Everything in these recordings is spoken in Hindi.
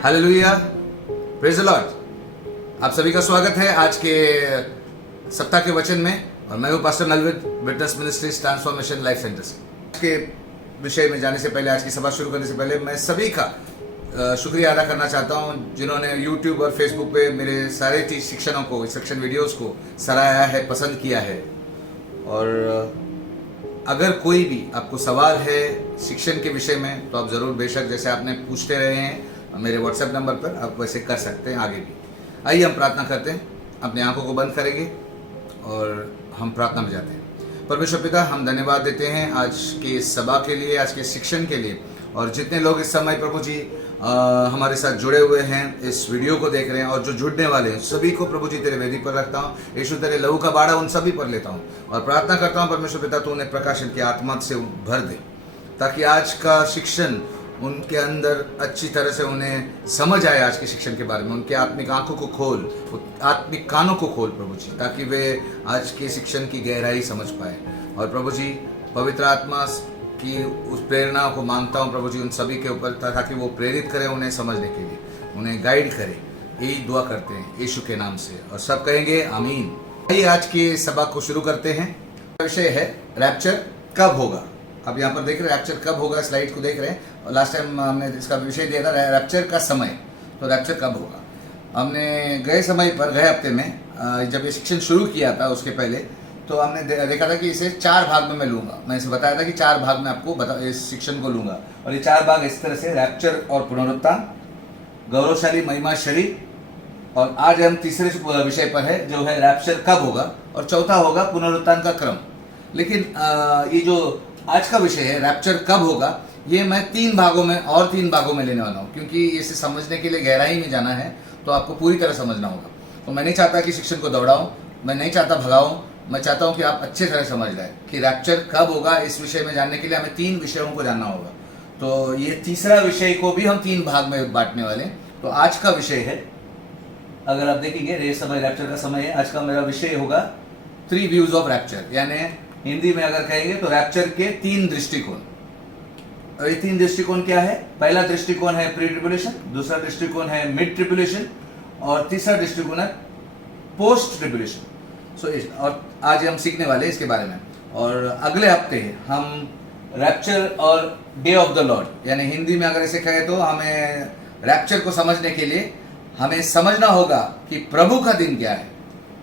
Hallelujah, praise the Lord. आप सभी का स्वागत है आज के सप्ताह के वचन में, और मैं हूँ पास्टर नलविद, witness ministries transformation life centre से। आज के विषय में जाने से पहले, आज की सभा शुरू करने से पहले, मैं सभी का शुक्रिया अदा करना चाहता हूँ जिन्होंने यूट्यूब और फेसबुक पे मेरे सारे शिक्षणों को, शिक्षण वीडियोस को सराहा है, पसंद किया है। और अगर कोई भी आपको सवाल है शिक्षण के विषय में तो आप ज़रूर, बेशक जैसे आपने पूछते रहे हैं मेरे व्हाट्सएप नंबर पर, आप वैसे कर सकते हैं आगे भी। आइए हम प्रार्थना करते हैं, अपनी आंखों को बंद करेंगे और हम प्रार्थना में जाते हैं। परमेश्वर पिता, हम धन्यवाद देते हैं आज की सभा के लिए, आज के शिक्षण के लिए, और जितने लोग इस समय प्रभु जी हमारे साथ जुड़े हुए हैं, इस वीडियो को देख रहे हैं और जो जुड़ने वाले हैं, सभी को प्रभु जी तेरे वेदी पर रखता हूँ। यीशु तेरे लहू का बाड़ा उन सभी पर लेता हूँ और प्रार्थना करता हूँ परमेश्वर पिता, तू उन्हें प्रकाशन की आत्मा से भर दे, ताकि आज का शिक्षण उनके अंदर अच्छी तरह से उन्हें समझ आए। आज के शिक्षण के बारे में उनके आत्मिक आंखों को खोल, आत्मिक कानों को खोल प्रभु जी, ताकि वे आज के शिक्षण की गहराई समझ पाए। और प्रभु जी, पवित्र आत्मा की उस प्रेरणा को मांगता हूँ प्रभु जी उन सभी के ऊपर, ताकि वो प्रेरित करे उन्हें समझने के लिए, उन्हें गाइड करे। यही दुआ करते हैं यीशु के नाम से, और सब कहेंगे आमीन। आइए आज की सभा को शुरू करते हैं। विषय है रैप्चर कब होगा। अब यहाँ पर देख रहे हैं रैप्चर कब होगा, स्लाइड को देख रहे हैं। और लास्ट टाइम हमने इसका विषय दिया था रैप्चर का समय, तो रैप्चर कब होगा। हमने गए समय पर, गए हफ्ते में जब ये शिक्षण शुरू किया था, उसके पहले तो हमने देखा था कि इसे 4 भाग में मैं लूँगा। मैं इसे बताया था कि 4 भाग में आपको इस शिक्षण को लूँगा, और ये 4 भाग इस तरह से: रैप्चर और पुनरुत्थान, गौरवशाली महिमा शरीर, और आज हम तीसरे विषय पर है जो है रैप्चर कब होगा, और चौथा होगा पुनरुत्थान का क्रम। लेकिन ये जो आज का विषय है रैप्चर कब होगा, ये मैं 3 भागों में और 3 भागों में लेने वाला हूँ, क्योंकि इसे समझने के लिए गहराई में जाना है तो आपको पूरी तरह समझना होगा। तो मैं नहीं चाहता कि शिक्षण को दौड़ाऊं, मैं नहीं चाहता भगाऊं, मैं चाहता हूं कि आप अच्छे तरह समझ जाए कि रैप्चर कब होगा। इस विषय में जानने के लिए हमें 3 विषयों को जानना होगा। तो ये तीसरा विषय को भी हम 3 भाग में बांटने वाले हैं। तो आज का विषय है, अगर आप देखेंगे ये समय रैप्चर का समय है, आज का मेरा विषय होगा 3 व्यूज ऑफ रैप्चर, यानी हिंदी में अगर कहेंगे तो रैप्चर के 3 दृष्टिकोण। और ये 3 दृष्टिकोण क्या है? पहला दृष्टिकोण है प्री ट्रिब्यूलेशन, दूसरा दृष्टिकोण है मिड ट्रिब्यूलेशन, और तीसरा दृष्टिकोण है पोस्ट ट्रिब्यूलेशन। और आज हम सीखने वाले हैं इसके बारे में। और अगले हफ्ते हम रैप्चर और डे ऑफ द लॉर्ड, यानी हिंदी में अगर इसे कहें तो हमें रैप्चर को समझने के लिए हमें समझना होगा कि प्रभु का दिन क्या है।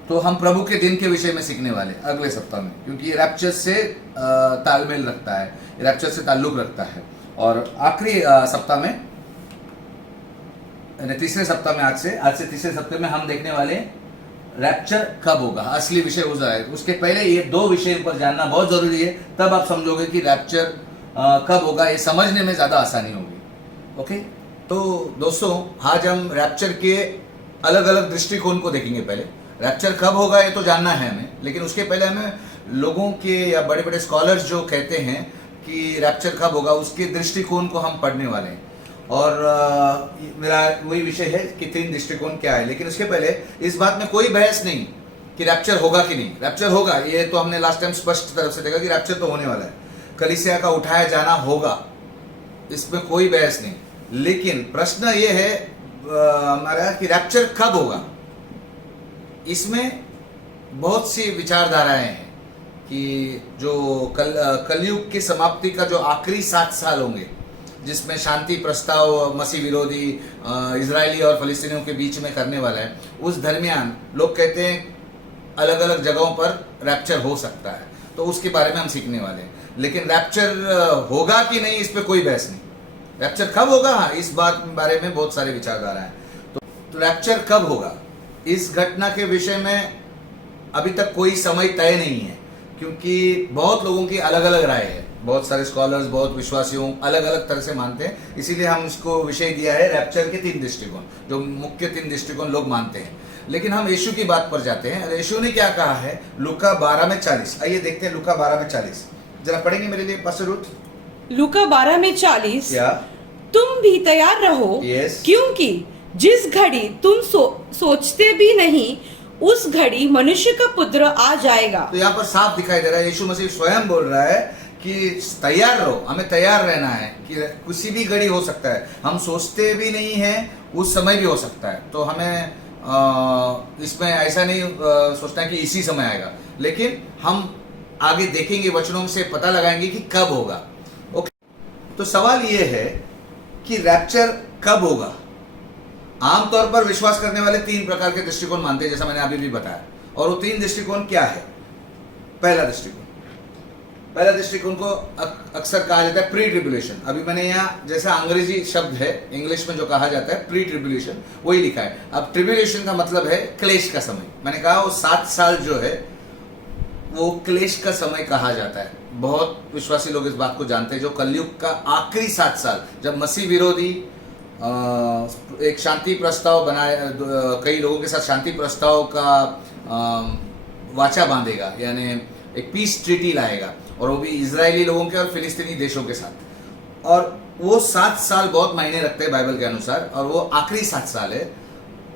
तो हम प्रभु के दिन के विषय में सीखने वाले अगले सप्ताह में, क्योंकि ये रैप्चर से तालमेल रखता है, रैप्चर से ताल्लुक रखता है। और आखिरी सप्ताह में, तीसरे सप्ताह में, आज से तीसरे सप्ताह में हम देखने वाले रैप्चर कब होगा, असली विषय हो जाए। उसके पहले ये 2 विषय पर जानना बहुत जरूरी है, तब आप समझोगे कि रैप्चर कब होगा। ये समझने में ज्यादा आसानी होगी। ओके, तो दोस्तों आज हम रैप्चर के अलग अलग दृष्टिकोण को देखेंगे। पहले रैप्चर कब होगा ये तो जानना है हमें, लेकिन उसके पहले हमें लोगों के या बड़े बड़े स्कॉलर्स जो कहते हैं कि रैप्चर कब होगा, उसके दृष्टिकोण को हम पढ़ने वाले हैं। और मेरा वही विषय है कि 3 दृष्टिकोण क्या है। लेकिन उसके पहले इस बात में कोई बहस नहीं कि रैप्चर होगा कि नहीं। रैप्चर होगा, ये तो हमने लास्ट टाइम स्पष्ट तरफ से देखा कि रैप्चर तो होने वाला है, कलीसिया का उठाया जाना होगा, इसमें कोई बहस नहीं। लेकिन प्रश्न ये है हमारा कि रैप्चर कब होगा। इसमें बहुत सी विचारधाराएं हैं कि जो कलयुग की समाप्ति का जो आखिरी 7 साल होंगे, जिसमें शांति प्रस्ताव मसीह विरोधी इजरायली और फलस्तीनियों के बीच में करने वाला है, उस दरमियान लोग कहते हैं अलग अलग जगहों पर रैप्चर हो सकता है। तो उसके बारे में हम सीखने वाले हैं। लेकिन रैप्चर होगा कि नहीं, इस पर कोई बहस नहीं। रैप्चर कब होगा, हाँ, इस बात बारे में बहुत सारे विचारधारा हैं। तो रैप्चर कब होगा, इस घटना के विषय में अभी तक कोई समय तय नहीं है, क्योंकि बहुत लोगों की अलग अलग राय है। बहुत सारे स्कॉलर्स, बहुत विश्वासियों अलग अलग तरह से मानते हैं। इसीलिए हम इसको विषय दिया है रैप्चर के 3 दृष्टिकोण, जो मुख्य 3 दृष्टिकोण लोग मानते हैं। लेकिन हम यीशु की बात पर जाते हैं। यीशु ने क्या कहा है लूका 12:40। आइए देखते हैं लूका 12:40, जरा पढ़ेंगे मेरे लिए पास्टर रूथ। लूका 12:40, तुम भी तैयार रहो, क्योंकि जिस घड़ी तुम सोचते भी नहीं उस घड़ी मनुष्य का पुत्र आ जाएगा। तो यहाँ पर साफ दिखाई दे रहा है, यीशु मसीह स्वयं बोल रहा है कि तैयार रहो, हमें तैयार रहना है कि किसी भी घड़ी हो सकता है, हम सोचते भी नहीं हैं उस समय भी हो सकता है। तो हमें इसमें ऐसा नहीं सोचना है कि इसी समय आएगा, लेकिन हम आगे देखेंगे, वचनों से पता लगाएंगे कि कब होगा। ओके, तो सवाल ये है कि रैप्चर कब होगा। आमतौर पर विश्वास करने वाले 3 प्रकार के दृष्टिकोण मानते हैं, जैसा मैंने अभी भी बताया। और वो 3 दृष्टिकोण क्या है? पहला दृष्टिकोण को अक्सर कहा जाता है प्री ट्रिब्यूलेशन। अभी मैंने यहाँ जैसा अंग्रेजी शब्द है, इंग्लिश में जो कहा जाता है प्री ट्रिब्यूलेशन, वही लिखा है। अब ट्रिब्यूलेशन का मतलब है क्लेश का समय। मैंने कहा वो 7 साल जो है वो क्लेश का समय कहा जाता है। बहुत विश्वासी लोग इस बात को जानते हैं, जो कलयुग का आखिरी 7 साल, जब मसीह विरोधी एक शांति प्रस्ताव बनाया, कई लोगों के साथ शांति प्रस्ताव का वाचा बांधेगा, यानी एक पीस ट्रीटी लाएगा, और वो भी इजरायली लोगों के और फिलिस्तीनी देशों के साथ। और वो 7 साल बहुत मायने रखते हैं बाइबल के अनुसार, और वो आखिरी 7 साल है।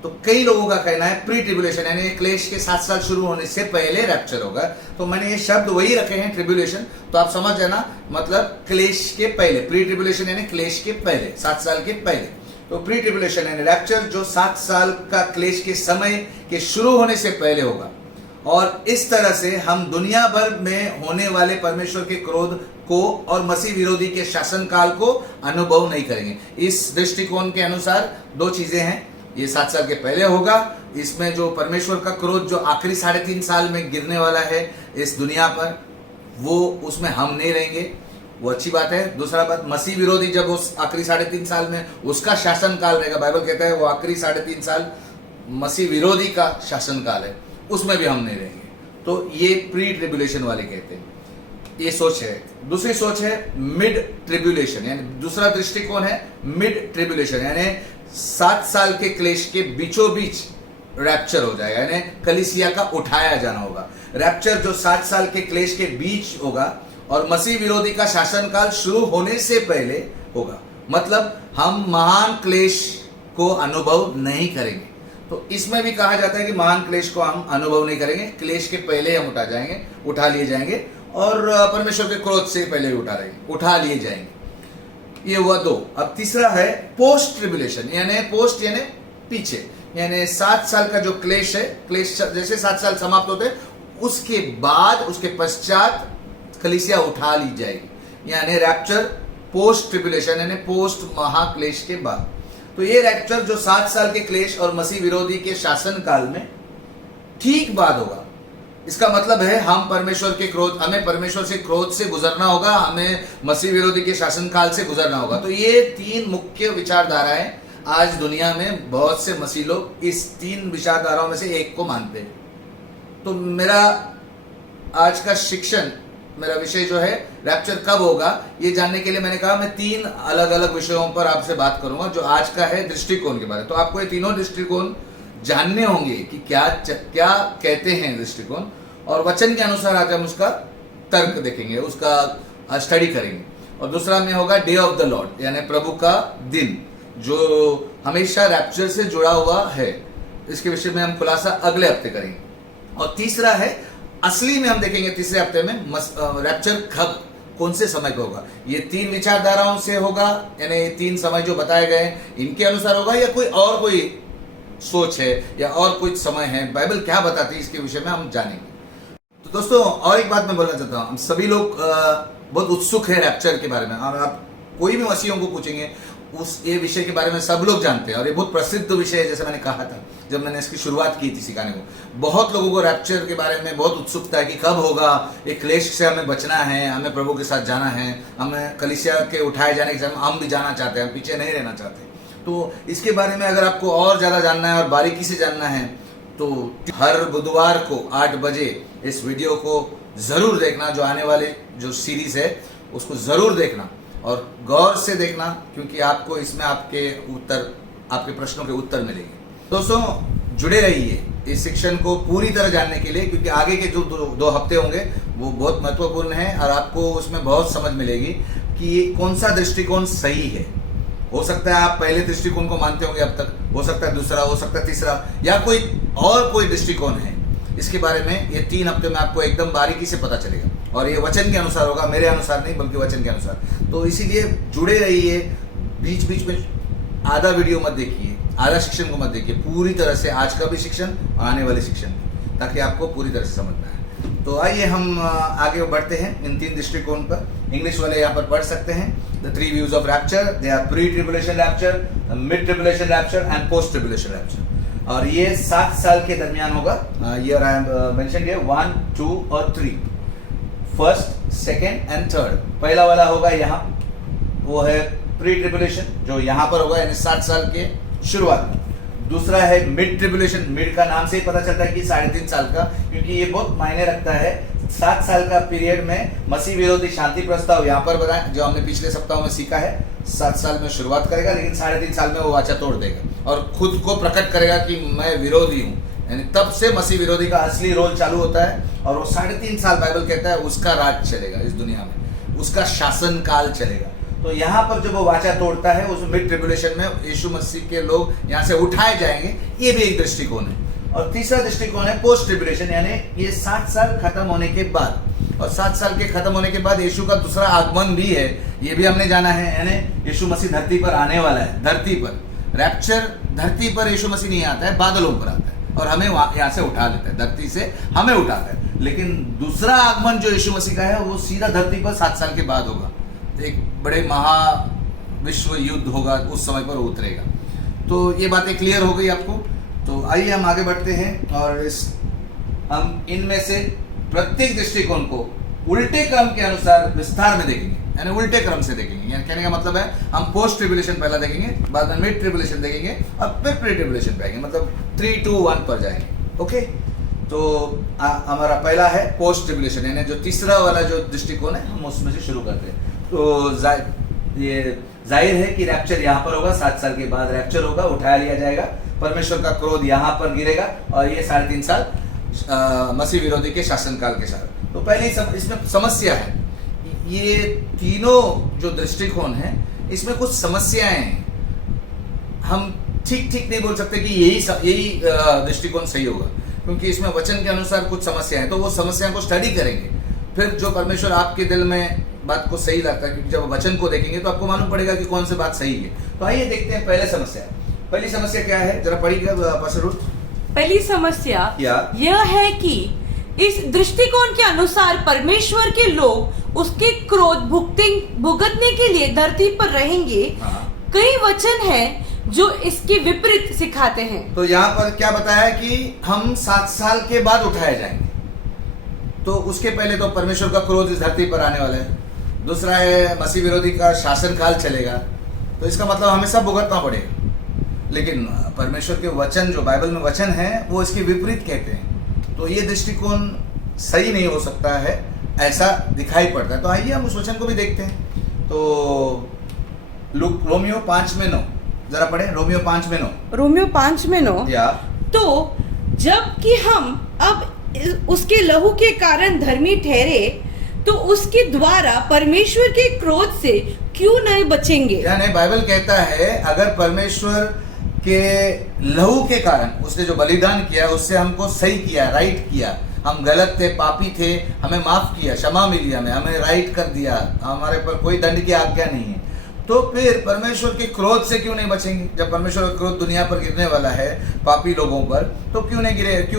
तो कई लोगों का कहना है प्री ट्रिब्यूलेशन, यानी क्लेश के 7 साल शुरू होने से पहले रैप्चर होगा। तो मैंने ये शब्द वही रखे हैं, ट्रिब्यूलेशन। तो आप समझ जाना, मतलब क्लेश के पहले, प्री ट्रिब्यूलेशन यानी क्लेश के पहले, 7 साल के पहले। तो प्री ट्रिब्यूलेशन यानी रैप्चर जो 7 साल का क्लेश के समय के शुरू होने से पहले होगा। और इस तरह से हम दुनिया भर में होने वाले परमेश्वर के क्रोध को और मसीह विरोधी के शासन काल को अनुभव नहीं करेंगे। इस दृष्टिकोण के अनुसार 2 चीजें हैं, ये 7 साल के पहले होगा, इसमें जो परमेश्वर का क्रोध जो आखिरी 3.5 साल में गिरने वाला है इस दुनिया पर, वो उसमें हम नहीं रहेंगे, वो अच्छी बात है। दूसरा बात, मसीह विरोधी जब उस आखिरी 3.5 साल में उसका शासन काल रहेगा, बाइबल कहता है वो आखिरी 3.5 साल मसीह विरोधी का शासन काल है, उसमें भी हम नहीं रहेंगे। तो ये प्री ट्रिब्यूलेशन वाले कहते हैं, ये सोच है। दूसरी सोच है मिड ट्रिब्यूलेशन, यानी दूसरा दृष्टिकोण है मिड ट्रिब्यूलेशन, यानी 7 साल के क्लेश के बीचों बीच रैप्चर हो जाएगा, यानी कलीसिया का उठाया जाना होगा। रैप्चर जो 7 साल के क्लेश के बीच होगा और मसीह विरोधी का शासनकाल शुरू होने से पहले होगा, मतलब हम महान क्लेश को अनुभव नहीं करेंगे। तो इसमें भी कहा जाता है कि महान क्लेश को हम अनुभव नहीं करेंगे, क्लेश के पहले हम उठा लिए जाएंगे, और परमेश्वर के क्रोध से पहले उठा लिए जाएंगे। ये हुआ 2। अब तीसरा है पोस्ट ट्रिब्यूलेशन, यानी पोस्ट यानी पीछे, यानी 7 साल का जो क्लेश है, क्लेश जैसे 7 साल समाप्त होते हैं उसके बाद, उसके पश्चात कलीसिया उठा ली जाएगी, यानी रैप्चर पोस्ट ट्रिब्यूलेशन, यानी पोस्ट महाक्लेश के बाद। तो ये रैप्चर जो 7 साल के क्लेश और मसीह विरोधी के शासन काल में ठीक बाद होगा। इसका मतलब है हमें परमेश्वर से क्रोध से गुजरना होगा, हमें मसीह विरोधी के शासन काल से गुजरना होगा। तो ये 3 मुख्य विचारधाराएं आज दुनिया में बहुत से मसीह लोग इस 3 विचारधाराओं में से एक को मानते हैं। तो मेरा आज का शिक्षण, मेरा विषय जो है रैप्चर कब होगा, ये जानने के लिए मैंने कहा मैं 3 अलग अलग विषयों पर आपसे बात करूंगा। जो आज का है दृष्टिकोण के बारे में, तो आपको ये तीनों दृष्टिकोण जानने होंगे कि क्या कहते हैं दृष्टिकोण, और वचन के अनुसार आज हम उसका तर्क देखेंगे, उसका स्टडी करेंगे। और दूसरा में होगा डे ऑफ द लॉर्ड, यानी प्रभु का दिन, जो हमेशा रैप्चर से जुड़ा हुआ है। इसके विषय में हम खुलासा अगले हफ्ते करेंगे। और तीसरा है, असली में हम देखेंगे तीसरे हफ्ते में रैप्चर कब, कौन से समय पे होगा। ये 3 विचारधाराओं से होगा, यानी 3 समय जो बताए गए इनके अनुसार होगा, या कोई सोच है या और कुछ समय है, बाइबल क्या बताती है इसके विषय में हम जानेंगे। तो दोस्तों, और एक बात मैं बोलना चाहता हूँ, हम सभी लोग बहुत उत्सुक है रैप्चर के बारे में। और आप कोई भी मसीहियों को पूछेंगे, ये विषय के बारे में सब लोग जानते हैं, और ये बहुत प्रसिद्ध विषय है। जैसे मैंने कहा था जब मैंने इसकी शुरुआत की थी सिखाने को, बहुत लोगों को रैप्चर के बारे में बहुत उत्सुकता है कि कब होगा, एक क्लेश से हमें बचना है, हमें प्रभु के साथ जाना है, हमें कलीसिया के उठाए जाने के समय हम भी जाना चाहते हैं, हम पीछे नहीं रहना चाहते। तो इसके बारे में अगर आपको और ज़्यादा जानना है और बारीकी से जानना है, तो हर बुधवार को 8 बजे इस वीडियो को ज़रूर देखना। जो आने वाले जो सीरीज़ है उसको ज़रूर देखना और गौर से देखना, क्योंकि आपको इसमें आपके प्रश्नों के उत्तर मिलेंगे। दोस्तों, जुड़े रहिए इस शिक्षण को पूरी तरह जानने के लिए, क्योंकि आगे के जो 2 हफ्ते होंगे वो बहुत महत्वपूर्ण है, और आपको उसमें बहुत समझ मिलेगी कि कौन सा दृष्टिकोण सही है। हो सकता है आप पहले दृष्टिकोण को मानते होंगे अब तक, हो सकता है दूसरा, हो सकता है तीसरा, या कोई दृष्टिकोण है। इसके बारे में ये 3 हफ्ते में आपको एकदम बारीकी से पता चलेगा। और ये वचन के अनुसार होगा, मेरे अनुसार नहीं बल्कि वचन के अनुसार। तो इसीलिए जुड़े रहिए, बीच बीच में आधा वीडियो मत देखिए, आधा शिक्षण को मत देखिए, पूरी तरह से आज का भी शिक्षण और आने वाले शिक्षण, ताकि आपको पूरी तरह से समझना है। तो आइए हम आगे बढ़ते हैं इन 3 दृष्टिकोण पर। इंग्लिश वाले यहाँ पर पढ़ सकते हैं। The 3 views of rapture, they are pre-tribulation rapture, mid tribulation rapture and post tribulation rapture। और ये 7 साल के दरमियान होगा। Here I am mentioned here 1, 2 और 3, फर्स्ट, सेकेंड एंड थर्ड। पहला वाला होगा यहाँ, वो है प्री ट्रिबुलेशन, जो यहाँ पर होगा यानी 7 साल के शुरुआत में। दूसरा है मिड ट्रिबुलेशन, मिड का नाम से ही पता चलता है कि 3.5 साल का, क्योंकि ये बहुत मायने रखता है। 7 साल का पीरियड में मसीह विरोधी शांति प्रस्ताव यहाँ पर बताया, जो हमने पिछले सप्ताह में सीखा है। 7 साल में शुरुआत करेगा, लेकिन 3.5 साल में वो वाचा तोड़ देगा और खुद को प्रकट करेगा कि मैं विरोधी हूँ, यानी तब से मसीह विरोधी का असली रोल चालू होता है। और वो 3.5 साल बाइबल कहता है उसका राज चलेगा इस दुनिया में, उसका शासन काल चलेगा। तो यहाँ पर जब वो वाचा तोड़ता है, उस मिड ट्रिबुलेशन में यीशु मसीह के लोग यहाँ से उठाए जाएंगे, ये भी एक दृष्टिकोण है। और तीसरा दृष्टिकोण है पोस्ट ट्रिबुलेशन, यानी ये 7 साल खत्म होने के बाद। और 7 साल के खत्म होने के बाद यीशु का दूसरा आगमन भी है, ये भी हमने जाना है, यानी यीशु मसीह धरती पर आने वाला है। धरती पर रैप्चर, धरती पर यीशु मसीह नहीं आता है, बादलों पर आता है और हमें यहाँ से उठा लेता है, धरती से हमें उठाता है। लेकिन दूसरा आगमन जो यीशु मसीह का है, वो सीधा धरती पर 7 साल के बाद होगा। एक बड़े महा विश्व युद्ध होगा, उस समय पर उतरेगा। तो ये बातें क्लियर हो गई आपको। तो आइए हम आगे बढ़ते हैं और हम इनमें से प्रत्येक दृष्टिकोण को उल्टे क्रम के अनुसार विस्तार में देखेंगे, यानी उल्टे क्रम से देखेंगे। यानी कहने का मतलब है हम पोस्ट ट्रिबुलेशन पहला देखेंगे, बाद में मिड ट्रिबुलेशन देखेंगे और फिर प्री ट्रिबुलेशन पे आएंगे, मतलब 3, 2, 1 पर जाएंगे। ओके, तो हमारा पहला है पोस्ट ट्रिबुलेशन, यानी जो तीसरा वाला जो दृष्टिकोण है, हम उसमें से शुरू करते हैं। तो ये जाहिर है कि रैप्चर यहाँ पर होगा, 7 साल के बाद रैप्चर होगा, उठाया लिया जाएगा, परमेश्वर का क्रोध यहाँ पर गिरेगा और ये 3.5 साल मसीह विरोधी के शासनकाल के साथ। तो पहले इसमें समस्या है, ये तीनों जो दृष्टिकोण है इसमें कुछ समस्याएं हैं। हम ठीक नहीं बोल सकते कि यही दृष्टिकोण सही होगा, क्योंकि इसमें वचन के अनुसार कुछ समस्याएं हैं। तो वो समस्याओं को स्टडी करेंगे, फिर जो परमेश्वर आपके दिल में बात को सही लगता है, क्योंकि जब वचन को देखेंगे तो आपको मालूम पड़ेगा कि कौन सी बात सही है। तो आइए देखते हैं पहली समस्या क्या है, जरा पढ़िएगा पास्टर रुथ। पहली समस्या यह है कि इस दृष्टिकोण के अनुसार परमेश्वर के लोग उसके क्रोध भुगतने के लिए धरती पर रहेंगे। कई वचन हैं जो इसके विपरीत सिखाते हैं। तो यहाँ पर क्या बताया कि हम 7 साल के बाद उठाए जाएंगे, तो उसके पहले तो परमेश्वर का क्रोध इस धरती पर आने वाला है। दूसरा है मसीह विरोधी का शासन काल चलेगा, तो इसका मतलब हमें सब भुगतना पड़ेगा। लेकिन परमेश्वर के वचन, जो बाइबल में वचन है, वो इसके विपरीत कहते हैं। तो ये दृष्टिकोण सही नहीं हो सकता है, ऐसा दिखाई पड़ता है। तो आइए हम उस वचन को भी देखते हैं। तो रोमियो 5:9 जरा पढ़े, रोमियो 5:9। रोमियो 5:9। तो जबकि हम अब उसके लहू के कारण धर्मी ठहरे, तो उसके द्वारा परमेश्वर के क्रोध से क्यों नहीं बचेंगे। यानी बाइबल कहता है अगर परमेश्वर के लहू के कारण, उसने जो बलिदान किया उससे हमको सही किया, राइट किया, हम गलत थे, पापी थे, हमें माफ किया, क्षमा मिली, हमें राइट कर दिया, हमारे पर कोई दंड की आज्ञा नहीं है, तो फिर परमेश्वर के क्रोध से क्यों नहीं बचेंगे। जब परमेश्वर का क्रोध दुनिया पर गिरने वाला है पापी लोगों पर, तो क्यों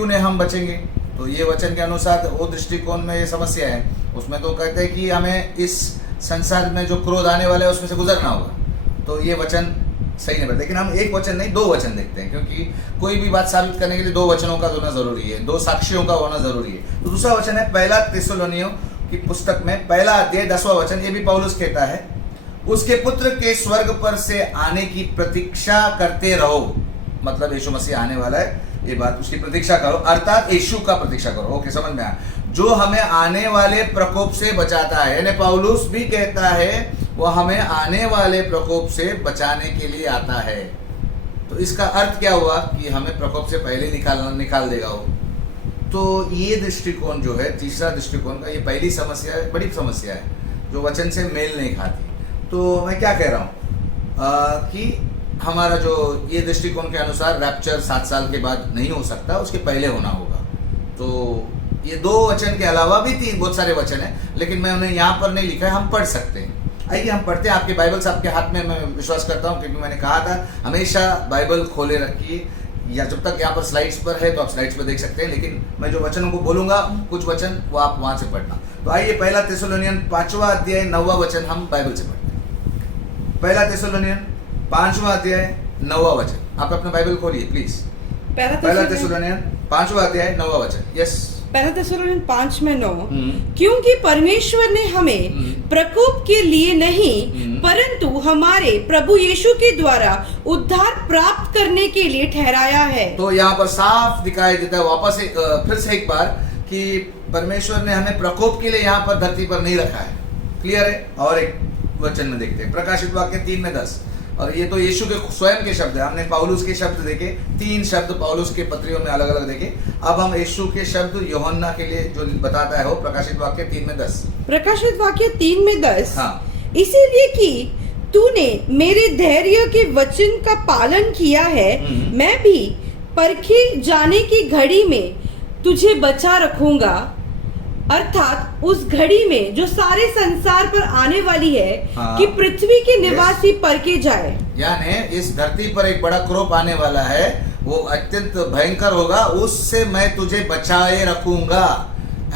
नहीं हम बचेंगे। तो ये वचन के अनुसार वो दृष्टिकोण में ये समस्या है। उसमें तो कहते हैं कि हमें इस संसार में जो क्रोध आने वाला है उसमें से गुजरना होगा। तो ये वचन सही नहीं पड़ता। लेकिन हम एक वचन नहीं, 2 वचन देखते हैं, क्योंकि कोई भी बात साबित करने के लिए 2 वचनों का होना जरूरी है, 2 साक्षियों का होना जरूरी है। तो दूसरा वचन है 1 थिस्सलुनीकियों की पुस्तक में 1 अध्याय 10वां वचन। ये भी पौलुस कहता है, उसके पुत्र के स्वर्ग पर से आने की प्रतीक्षा करते रहो। मतलब यीशु मसीह आने वाला है, ये बात उसकी प्रतीक्षा करो, अर्थात यीशु का प्रतीक्षा करो। ओके, समझ में आया, जो हमें आने वाले प्रकोप से बचाता है। यानी पौलुस भी कहता है वो हमें आने वाले प्रकोप से बचाने के लिए आता है। तो इसका अर्थ क्या हुआ कि हमें प्रकोप से पहले निकाल देगा वो। तो ये दृष्टिकोण जो है, तीसरा दृष्टिकोण का, ये पहली समस्या है, बड़ी समस्या है, जो वचन से मेल नहीं खाती। तो मैं क्या कह रहा हूँ कि हमारा जो ये दृष्टिकोण के अनुसार रैप्चर 7 साल के बाद नहीं हो सकता, उसके पहले होना होगा। तो ये 2 वचन के अलावा भी 3 बहुत सारे वचन हैं, लेकिन मैं उन्हें यहाँ पर नहीं लिखा है, हम पढ़ सकते हैं। आइए हम पढ़ते हैं। आपके बाइबल्स आपके हाथ में, मैं विश्वास करता हूँ, क्योंकि मैंने कहा था हमेशा बाइबल खोले रखिए, या जब तक यहाँ पर स्लाइड्स पर है तो आप स्लाइड्स पर देख सकते हैं, लेकिन मैं जो वचनों को बोलूंगा कुछ वचन वो आप वहां से पढ़ना। तो आइए 1 थिस्सलुनीयन 5वां अध्याय 9वां वचन हम बाइबल से पढ़ते हैं। 1 थिस्सलुनीयन 5वां अध्याय 9वां वचन। आप अपना बाइबल खोलिए प्लीज। 1 थिस्सलुनीयन 5वां अध्याय 9वां वचन। यस, 1 थिस्सलुनीयन 5:9, क्योंकि परमेश्वर ने हमें प्रकोप के लिए नहीं परंतु हमारे प्रभु यीशु के द्वारा उद्धार प्राप्त करने के लिए ठहराया है। तो यहाँ पर साफ दिखाई देता है वापस फिर से एक बार कि परमेश्वर ने हमें प्रकोप के लिए यहाँ पर धरती पर नहीं रखा है। क्लियर है? और एक वचन में देखते हैं, प्रकाशित वाक्य 3:10, और ये तो यीशु के स्वयं के शब्द है। हमने पौलुस के शब्द देखे, 3 शब्द पौलुस के पत्रियों में अलग अलग देखे। अब हम यीशु के शब्द यूहन्ना के लिए जो बताता है वो प्रकाशित वाक्य 3:10। प्रकाशित वाक्य 3:10, हाँ, इसीलिए कि तूने मेरे धैर्य के वचन का पालन किया है, मैं भी परखे जाने की घड़ी में तुझे बचा रखूंगा, अर्थात उस घड़ी में जो सारे संसार पर आने वाली है, हाँ, कि पृथ्वी के निवासी परखे जाए। यानी इस धरती पर एक बड़ा क्रोप आने वाला है, वो अत्यंत भयंकर होगा, उससे मैं तुझे बचाए रखूंगा,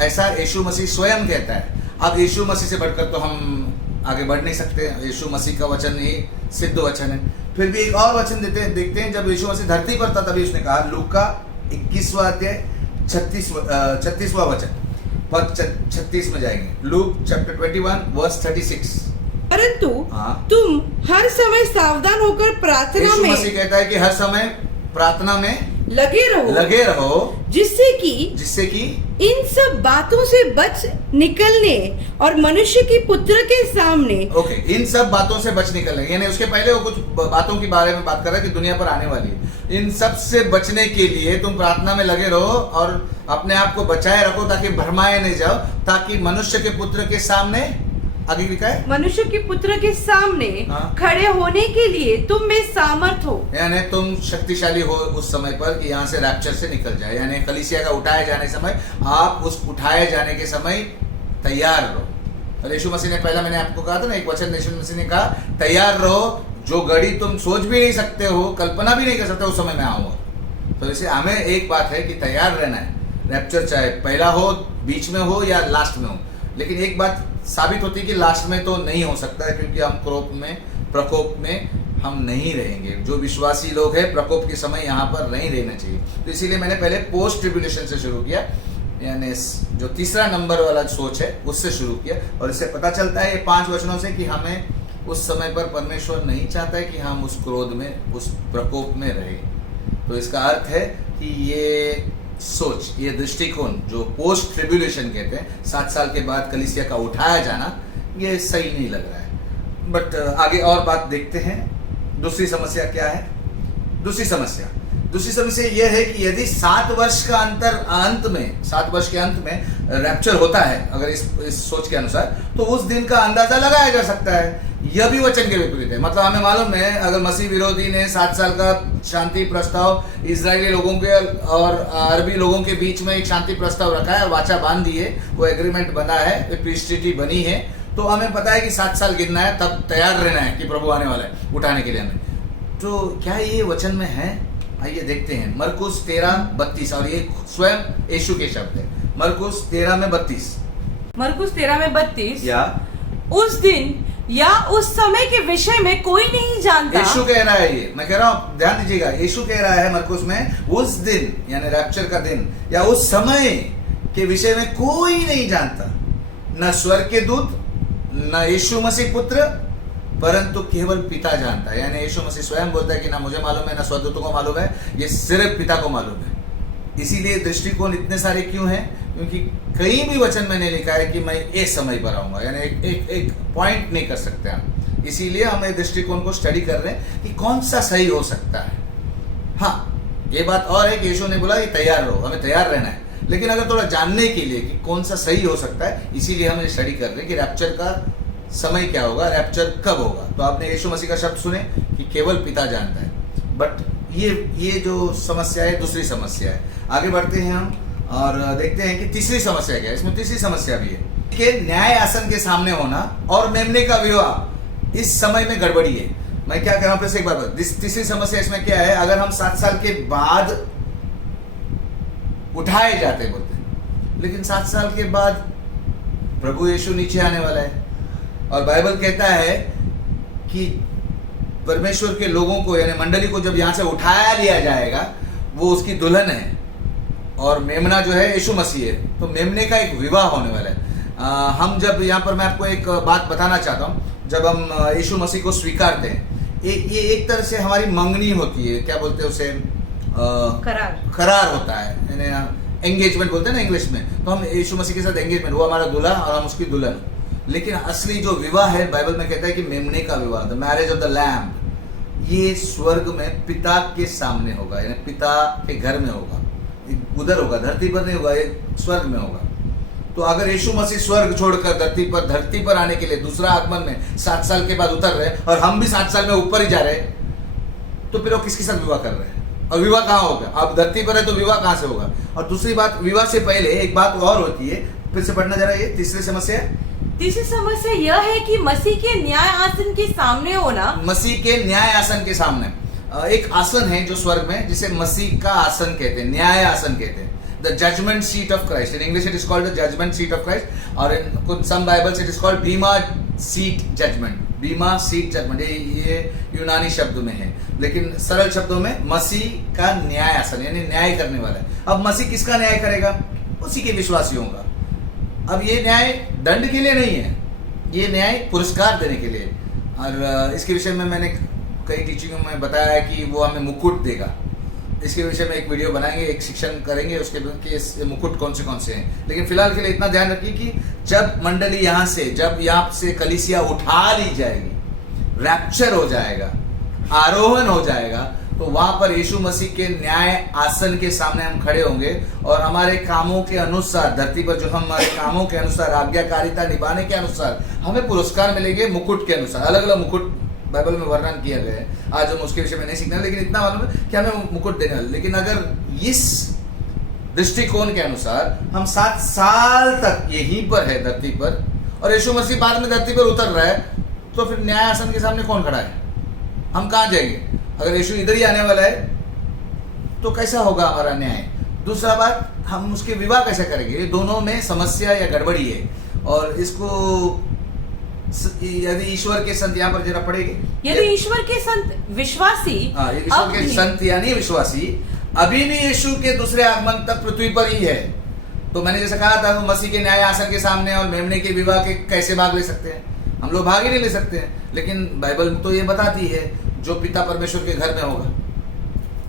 ऐसा यीशु मसीह स्वयं कहता है। अब यीशु मसीह से बढ़कर तो हम आगे बढ़ नहीं सकते, यीशु मसीह का वचन ही सिद्ध वचन है। फिर भी एक और वचन देखते हैं, जब यीशु मसीह धरती पर था तभी उसने कहा, लूका 21वां अध्याय 36वां वचन, पद 36 में जाएंगे। Luke chapter 21 verse 36। परंतु हाँ, तुम हर समय सावधान होकर प्रार्थना यीशु में मसीह कहता है कि हर समय प्रार्थना में लगे रहो, जिससे कि इन सब बातों से बच निकलने और मनुष्य की पुत्र के सामने। ओके, इन सब बातों से बच निकलने, यानी उसके पहले वो कुछ बातों के बारे में बात कर रहा है कि दुनिया पर आने वाली है। इन सब से बचने के लिए तुम प्रार्थना में लगे रहो और अपने आप को बचाए रखो, ताकि भरमाए नहीं जाओ, ताकि मनुष्य के पुत्र के सामने, आगे लिखा है, मनुष्य के पुत्र के सामने हाँ, खड़े होने के लिए तुम में सामर्थ हो। यानी तुम शक्तिशाली हो उस समय पर कि यहाँ से रैप्चर से निकल जाए, यानी कलीसिया का उठाए जाने समय आप उस उठाए जाने के समय तैयार रहो। और यीशु मसीह ने, पहला मैंने आपको कहा था ना, एक वचन यीशु मसीह ने कहा, तैयार रहो, जो घड़ी तुम सोच भी नहीं सकते हो, कल्पना भी नहीं कर सकते, उस समय मैं आऊंगा। तो इसे हमें एक बात है कि तैयार रहना है, रैप्चर चाहे पहला हो, बीच में हो या लास्ट में हो। लेकिन एक बात साबित होती है कि लास्ट में तो नहीं हो सकता है, क्योंकि हम प्रकोप में हम नहीं रहेंगे। जो विश्वासी लोग हैं प्रकोप के समय यहाँ पर नहीं रहना चाहिए। तो इसीलिए मैंने पहले पोस्ट ट्रिब्यूलेशन से शुरू किया, यानी जो तीसरा नंबर वाला सोच है उससे शुरू किया। और इससे पता चलता है ये 5 वचनों से कि हमें उस समय पर परमेश्वर नहीं चाहता है कि हम उस क्रोध में, उस प्रकोप में रहें। तो इसका अर्थ है कि ये सोच, ये दृष्टिकोण जो पोस्ट ट्रिब्यूलेशन कहते हैं, 7 साल के बाद कलीसिया का उठाया जाना, ये सही नहीं लग रहा है। बट आगे और बात देखते हैं। दूसरी समस्या क्या है? दूसरी समस्या यह है कि यदि 7 वर्ष के अंत में रैप्चर होता है, अगर इस सोच के अनुसार, तो उस दिन का अंदाजा लगाया जा सकता है। यह भी वचन के विपरीत है। मतलब हमें मालूम है, अगर मसीह विरोधी ने 7 साल का शांति प्रस्ताव इजरायली लोगों के और अरबी लोगों के बीच में एक शांति प्रस्ताव रखा है, वाचा बांध दी है, वो एग्रीमेंट बना है, पीस ट्रीटी बनी है, तो हमें पता है कि 7 साल गिरना है, तब तैयार रहना है कि प्रभु आने वाला है उठाने के लिए हमें। तो क्या ये वचन में है? आइए देखते हैं। मरकुस 13:32, और ये स्वयं यीशु के शब्द है। मरकुस 13:32। मरकुस 13:32, या उस दिन या उस समय के विषय में कोई नहीं जानता। यीशु कह रहा है, ये मैं कह रहा हूं, ध्यान दीजिएगा, यीशु कह रहा है मरकुस में, उस दिन यानी रैप्चर का दिन या उस समय के विषय में कोई नहीं जानता, न स्वर्ग के दूत, न यीशु मसीह पुत्र, परंतु केवल पिता जानता है। यानी यीशु मसीह स्वयं बोलता है कि ना मुझे मालूम है, ना स्वर्गदूतों को मालूम है, ये सिर्फ पिता को मालूम है। इसीलिए दृष्टिकोण इतने सारे क्यों हैं? क्योंकि कहीं भी वचन में नहीं लिखा है कि मैं एक समय पर आऊंगा, यानी एक पॉइंट नहीं कर सकते हम। इसीलिए हम इस दृष्टिकोण को स्टडी कर रहे हैं कि कौन सा सही हो सकता है। हाँ, ये बात और है कि यीशु ने बोला कि तैयार रहो, हमें तैयार रहना है। लेकिन अगर थोड़ा जानने के लिए कि कौन सा सही हो सकता है, इसीलिए हम स्टडी कर रहे हैं कि रैप्चर का समय क्या होगा, रैप्चर कब होगा। तो आपने यीशु मसीह का शब्द सुने कि केवल पिता जानता है। बट ये जो समस्या है, दूसरी समस्या है। आगे बढ़ते हैं हम। और देखते हैं कि तीसरी समस्या क्या है। इसमें तीसरी समस्या भी है कि न्याय आसन के सामने होना और मेमने का विवाह इस समय में गड़बड़ी है। मैं क्या कह रहा हूं फिर से एक बार, तीसरी समस्या इसमें क्या है, अगर हम 7 साल के बाद उठाए जाते बोलते हैं, लेकिन 7 साल के बाद प्रभु यीशु नीचे आने वाला है और बाइबल कहता है कि परमेश्वर के लोगों को यानी मंडली को जब यहां से उठाया लिया जाएगा वो उसकी दुल्हन है और मेमना जो है यीशु मसीह है, तो मेमने का एक विवाह होने वाला है। हम जब यहाँ पर मैं आपको एक बात बताना चाहता हूँ, जब हम यीशु मसीह को स्वीकारते हैं ये एक तरह से हमारी मंगनी होती है, क्या बोलते हैं उसे, करार होता है, यानी एंगेजमेंट बोलते हैं ना इंग्लिश में। तो हम यीशु मसीह के साथ एंगेजमेंट, वो हमारा दूल्हा और हम उसकी दुल्हन। लेकिन असली जो विवाह है बाइबल में कहता है कि मेमने का विवाह, the marriage of the lamb, ये स्वर्ग में पिता के सामने होगा, यानी पिता के घर में होगा, उधर होगा, धरती पर नहीं होगा, ये स्वर्ग में होगा। तो अगर यीशु मसीह स्वर्ग छोड़कर धरती पर आने के लिए दूसरा आगमन में 7 साल के बाद उतर रहे और हम भी 7 साल में ऊपर ही जा रहे, तो फिर वो किसके साथ विवाह कर रहे हैं और विवाह कहाँ होगा? आप धरती पर है तो विवाह कहाँ से होगा? और दूसरी बात, विवाह से पहले एक बात और होती है, फिर से पढ़ना जरा ये तीसरी समस्या। तीसरी समस्या यह है कि मसीह के न्याय आसन के सामने होना। मसीह के न्याय आसन के सामने एक आसन है जो स्वर्ग में, जिसे मसीह का आसन कहते हैं, न्याय आसन कहते हैं, the judgment seat of Christ. In English it is called the judgment seat of Christ, और in some Bibles it is called bema seat judgment. Bema seat judgment ये यूनानी शब्द में है, लेकिन सरल शब्दों में मसीह का न्याय आसन यानी न्याय करने वाला है। अब मसीह किसका न्याय करेगा? उसी के विश्वासियों का। अब ये न्याय दंड के लिए नहीं है, ये न्याय पुरस्कार देने के लिए। और इसके विषय में मैंने कई टीचिंगों में बताया है कि वो हमें मुकुट देगा। इसके विषय में एक वीडियो बनाएंगे, एक शिक्षण करेंगे उसके कि मुकुट कौन से हैं। लेकिन फिलहाल के लिए इतना ध्यान रखिए कि जब मंडली जब यहाँ से कलीसिया उठा ली जाएगी, रैप्चर हो जाएगा, आरोहण हो जाएगा, तो वहां पर यीशु मसीह के न्याय आसन के सामने हम खड़े होंगे और हमारे कामों के अनुसार, धरती पर जो हमारे कामों के अनुसार, आज्ञाकारिता निभाने के अनुसार हमें पुरस्कार मिलेंगे मुकुट के अनुसार। अलग अलग मुकुट बाइबल में वर्णन किया गया है, आज हम उसके विषय में नहीं सीखना, लेकिन इतना मालूम है कि हमें मुकुट देने वाले। लेकिन अगर इस दृष्टिकोण के अनुसार हम 7 साल तक यहीं पर है धरती पर और यीशु मसीह बाद में धरती पर उतर रहा है, तो फिर न्याय आसन के सामने कौन खड़ा है? हम कहाँ जाएंगे? अगर यीशु इधर ही आने वाला है तो कैसा होगा हमारा न्याय? दूसरा बात, हम उसके विवाह कैसे करेंगे? ये दोनों में समस्या या गड़बड़ी है। और इसको यदि ईश्वर के संत, यहाँ पर जरा पढ़ेंगे, यदि ईश्वर के संत विश्वासी, ईश्वर के संत यानी विश्वासी अभी भी यीशु के दूसरे आगमन तक पृथ्वी पर ही है, तो मैंने जैसे कहा था, मसीह के न्याय आसन के सामने और मेमने के विवाह के कैसे भाग ले सकते हैं? हम लोग भाग ही नहीं ले सकते हैं। लेकिन बाइबल तो ये बताती है जो पिता परमेश्वर के घर में होगा।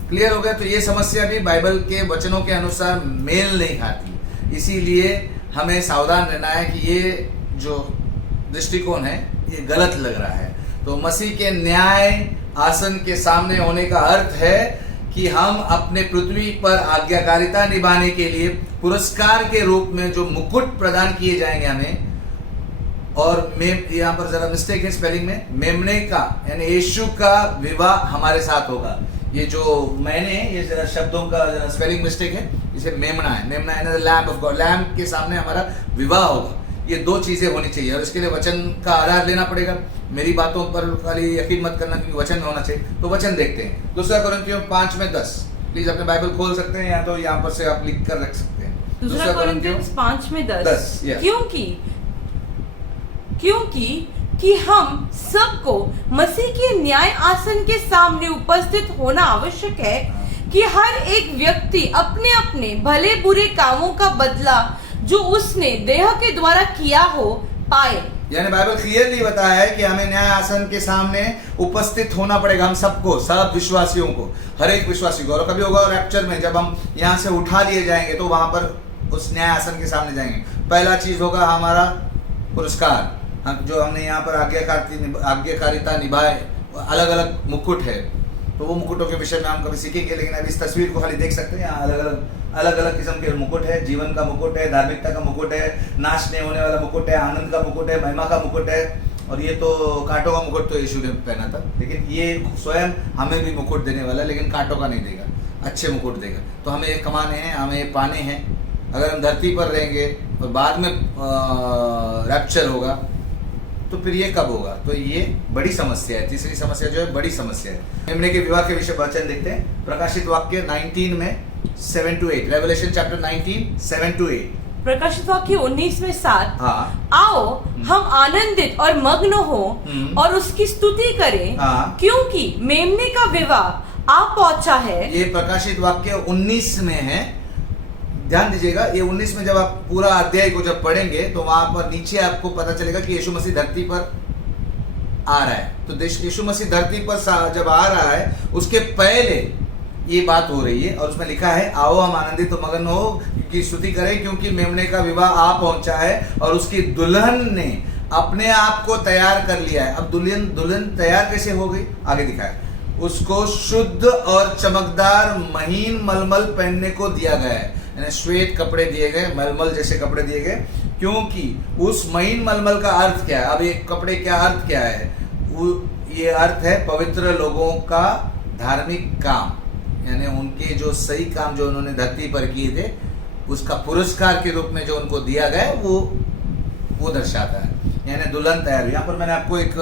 क्लियर हो गया? तो ये समस्या भी बाइबल के वचनों के अनुसार मेल नहीं खाती, इसीलिए हमें सावधान रहना है कि ये जो दृष्टिकोण है ये गलत लग रहा है। तो मसीह के न्याय आसन के सामने होने का अर्थ है कि हम अपने पृथ्वी पर आज्ञाकारिता निभाने के लिए पुरस्कार के रूप में जो मुकुट प्रदान किए जाएंगे हमें, और यहाँ पर जरा मिस्टेक है स्पेलिंग में, मेमने का यानी यीशु का विवाह हमारे साथ होगा। ये जो मैंने ये जरा शब्दों का जरा स्पेलिंग मिस्टेक है, इसे मेमना है, मेमना है लैम्ब ऑफ गॉड, लैम्ब के सामने हमारा विवाह होगा। ये 2 चीजें होनी चाहिए और इसके लिए वचन का आधार लेना पड़ेगा। मेरी बातों पर खाली यकीन मत करना क्योंकि वचन में होना चाहिए। तो वचन देखते हैं, 2 कोरिन्थियों 5:10। प्लीज अपने बाइबल खोल सकते हैं या तो यहाँ पर से आप लिख कर रख सकते हैं। 2 कोरिन्थियों 5:10, क्योंकि हम सबको मसीह के न्याय आसन के सामने उपस्थित होना आवश्यक है कि हर एक व्यक्ति अपने अपने भले बुरे कामों का बदला जो उसने देह के द्वारा किया हो पाए। यानी बाइबल क्लियरली बताया है कि हमें न्याय आसन के सामने उपस्थित होना पड़ेगा, हम सबको, सब विश्वासियों को, हर एक विश्वासी को। और कभी होगा रैप्चर में जब हम यहाँ से उठा लिए जाएंगे तो वहां पर उस न्याय आसन के सामने जाएंगे। पहला चीज होगा हमारा पुरस्कार, जो हमने यहाँ पर आज्ञाकारिता निभाए, अलग अलग मुकुट है, तो वो मुकुटों के विषय में हम कभी सीखेंगे। लेकिन अभी इस तस्वीर को खाली देख सकते हैं, यहाँ अलग अलग किस्म के मुकुट है। जीवन का मुकुट है, धार्मिकता का मुकुट है, नाश नहीं होने वाला मुकुट है, आनंद का मुकुट है, महिमा का मुकुट है। और ये तो कांटों का मुकुट तो यीशु ने पहना था, लेकिन ये स्वयं हमें भी मुकुट देने वाला है, लेकिन कांटों का नहीं देगा, अच्छे मुकुट देगा। तो हमें ये कमाने हैं, हमें ये पाने हैं, अगर हम धरती पर रहेंगे और बाद में रैप्चर होगा तो फिर ये कब होगा? तो ये बड़ी समस्या है। तीसरी समस्या जो है बड़ी समस्या है। मेमने के विवाह के विषय वचन देखते हैं, प्रकाशित वाक्य 19 में 7-8, रेवलेशन चैप्टर 19 7-8। प्रकाशित वाक्य 19 में 7। हाँ। आओ हम आनंदित और मग्न हो और उसकी स्तुति करें, क्योंकि मेमने का विवाह आ पहुंचा है। ये प्रकाशित वाक्य 19 में है, ध्यान दीजिएगा। ये 19 में जब आप पूरा अध्याय को जब पढ़ेंगे तो वहां पर नीचे आपको पता चलेगा कि यीशु मसीह धरती पर आ रहा है। तो यीशु मसीह धरती पर जब आ रहा है उसके पहले ये बात हो रही है और उसमें लिखा है आओ हम आनंदित तो मगन हो की स्तुति करें, क्योंकि मेमने का विवाह आ पहुंचा है और उसकी दुल्हन ने अपने आप को तैयार कर लिया है। अब दुल्हन तैयार कैसे हो गई? आगे दिखा है, उसको शुद्ध और चमकदार महीन मलमल पहनने को दिया गया है, यानी श्वेत कपड़े दिए गए, मलमल जैसे कपड़े दिए गए। क्योंकि उस महीन मलमल का अर्थ क्या है? अब ये कपड़े क्या अर्थ क्या है? ये अर्थ है पवित्र लोगों का धार्मिक काम, यानी उनके जो सही काम जो उन्होंने धरती पर किए थे उसका पुरस्कार के रूप में जो उनको दिया गया वो दर्शाता है। यानी दुल्हन तैयार हुई। यहाँ पर मैंने आपको एक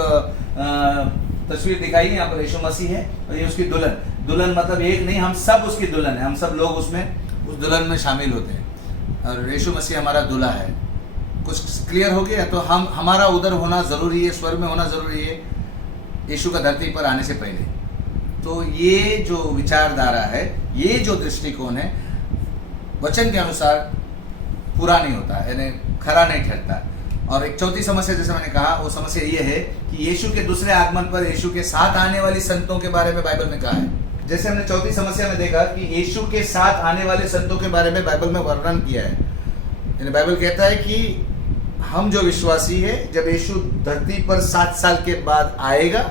तस्वीर दिखाई। यहाँ पर यीशु मसीह है और ये उसकी दुल्हन मतलब एक नहीं, हम सब उसकी दुल्हन है, हम सब लोग उसमें उस दुल्हन में शामिल होते हैं और यीशु मसीह हमारा दूल्हा है। कुछ क्लियर हो गया? तो हमारा उधर होना जरूरी है, स्वर्ग में होना जरूरी है यीशु का धरती पर आने से पहले। तो ये जो विचारधारा है, ये जो दृष्टिकोण है, वचन के अनुसार पूरा नहीं होता, यानी खरा नहीं ठहरता। और एक चौथी समस्या जैसे मैंने कहा, वो समस्या ये है कि यीशु के दूसरे आगमन पर यीशु के साथ आने वाली संतों के बारे में बाइबल में कहा है। जैसे हमने चौथी समस्या में देखा कि यीशु के साथ आने वाले संतों के बारे में बाइबल में वर्णन किया है। यानी बाइबल कहता है कि हम जो विश्वासी है, जब यीशु धरती पर 7 साल के बाद आएगा,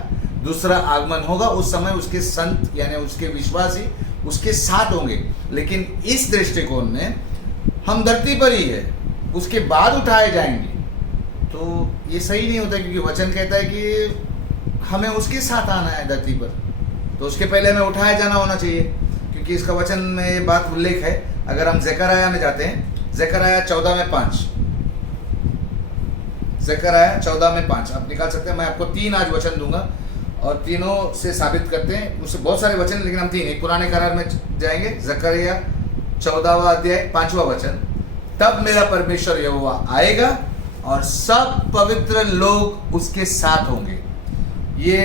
दूसरा आगमन होगा, उस समय उसके संत यानी उसके विश्वासी उसके साथ होंगे। लेकिन इस दृष्टिकोण में हम धरती पर ही है, उसके बाद उठाए जाएंगे, तो ये सही नहीं होता, क्योंकि वचन कहता है कि हमें उसके साथ आना है धरती पर, तो उसके पहले हमें उठाया जाना होना चाहिए, क्योंकि इसका वचन में ये बात उल्लेख है। अगर हम ज़करयाह में जाते हैं, ज़करयाह 14 में 5, ज़करयाह 14 में 5 आप निकाल सकते हैं। मैं आपको 3 आज वचन दूंगा और तीनों से साबित करते हैं। उससे बहुत सारे वचन, लेकिन हम 3 एक पुराने करार में जाएंगे। ज़करयाह 14वां अध्याय 5वां वचन, तब मेरा परमेश्वर यहोवा आएगा और सब पवित्र लोग उसके साथ होंगे। ये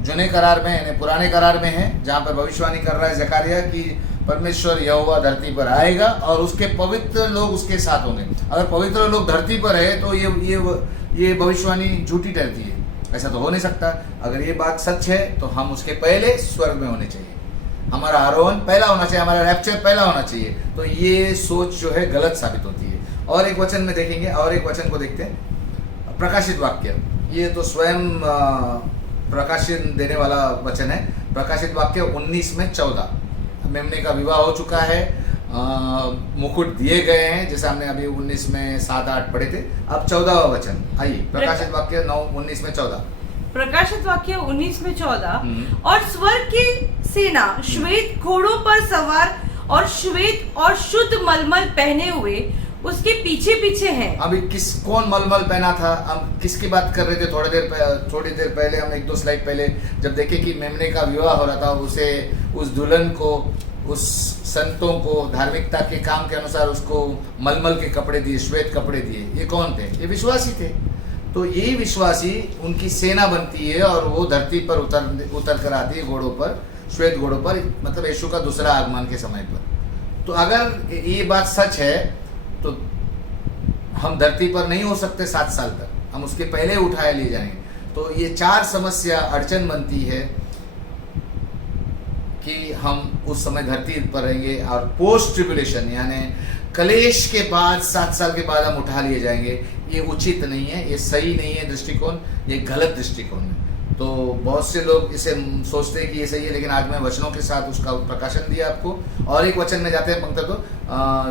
जुने करार में यानी पुराने करार में है, जहाँ पर भविष्यवाणी कर रहा है ज़करयाह कि परमेश्वर यहोवा धरती पर आएगा और उसके पवित्र लोग उसके साथ होंगे। अगर पवित्र लोग धरती पर है तो ये भविष्यवाणी झूठी ठहरती है, ऐसा तो हो नहीं सकता। अगर ये बात सच है तो हम उसके पहले स्वर्ग में होने चाहिए, हमारा आरोहण पहला होना चाहिए, हमारा रैप्चर पहला होना चाहिए। तो ये सोच जो है गलत साबित होती है। और एक वचन में देखेंगे, और एक वचन को देखते हैं, प्रकाशित वाक्य। ये तो स्वयं प्रकाशन देने वाला वचन है। प्रकाशित वाक्य 19 में 14, मेमने का विवाह हो चुका है, मुकुट दिए गए हैं, जैसे हमने अभी 19 में 7-8 पढ़े थे। अब 14वां वचन, आइए प्रकाशित वाक्य 19 में 14। प्रकाशित वाक्य 19 में 14, और स्वर्ग की सेना श्वेत घोड़ों पर सवार और श्वेत और शुद्ध मलमल पहने हुए उसके पीछे पीछे हैं। अभी कौन मलमल पहना था? हम किसकी बात कर रहे थे? थोड़ी देर पहले हम 1-2 स्लाइड पहले जब देखे कि मेमने का विवाह हो रहा था, उसे उस दुल्हन को, उस संतों को धार्मिकता के काम के अनुसार उसको मलमल के कपड़े दिए, श्वेत कपड़े दिए। ये कौन थे? ये विश्वासी थे। तो ये विश्वासी उनकी सेना बनती है और वो धरती पर उतर कर आती है घोड़ों पर, श्वेत घोड़ों पर, मतलब यीशु का दूसरा आगमन के समय पर। तो अगर ये बात सच है तो हम धरती पर नहीं हो सकते 7 साल तक, हम उसके पहले उठाए लिए जाएंगे। तो ये 4 समस्या अड़चन बनती है कि हम उस समय धरती पर रहेंगे और पोस्ट ट्रिब्यूलेशन यानी कलेश के बाद 7 साल के बाद हम उठा लिए जाएंगे। ये उचित नहीं है, ये सही नहीं है दृष्टिकोण, ये गलत दृष्टिकोण है। तो बहुत से लोग इसे सोचते हैं कि ये सही है, लेकिन आज मैं वचनों के साथ उसका प्रकाशन दिया आपको। और एक वचन में जाते हैं पंक्ति तो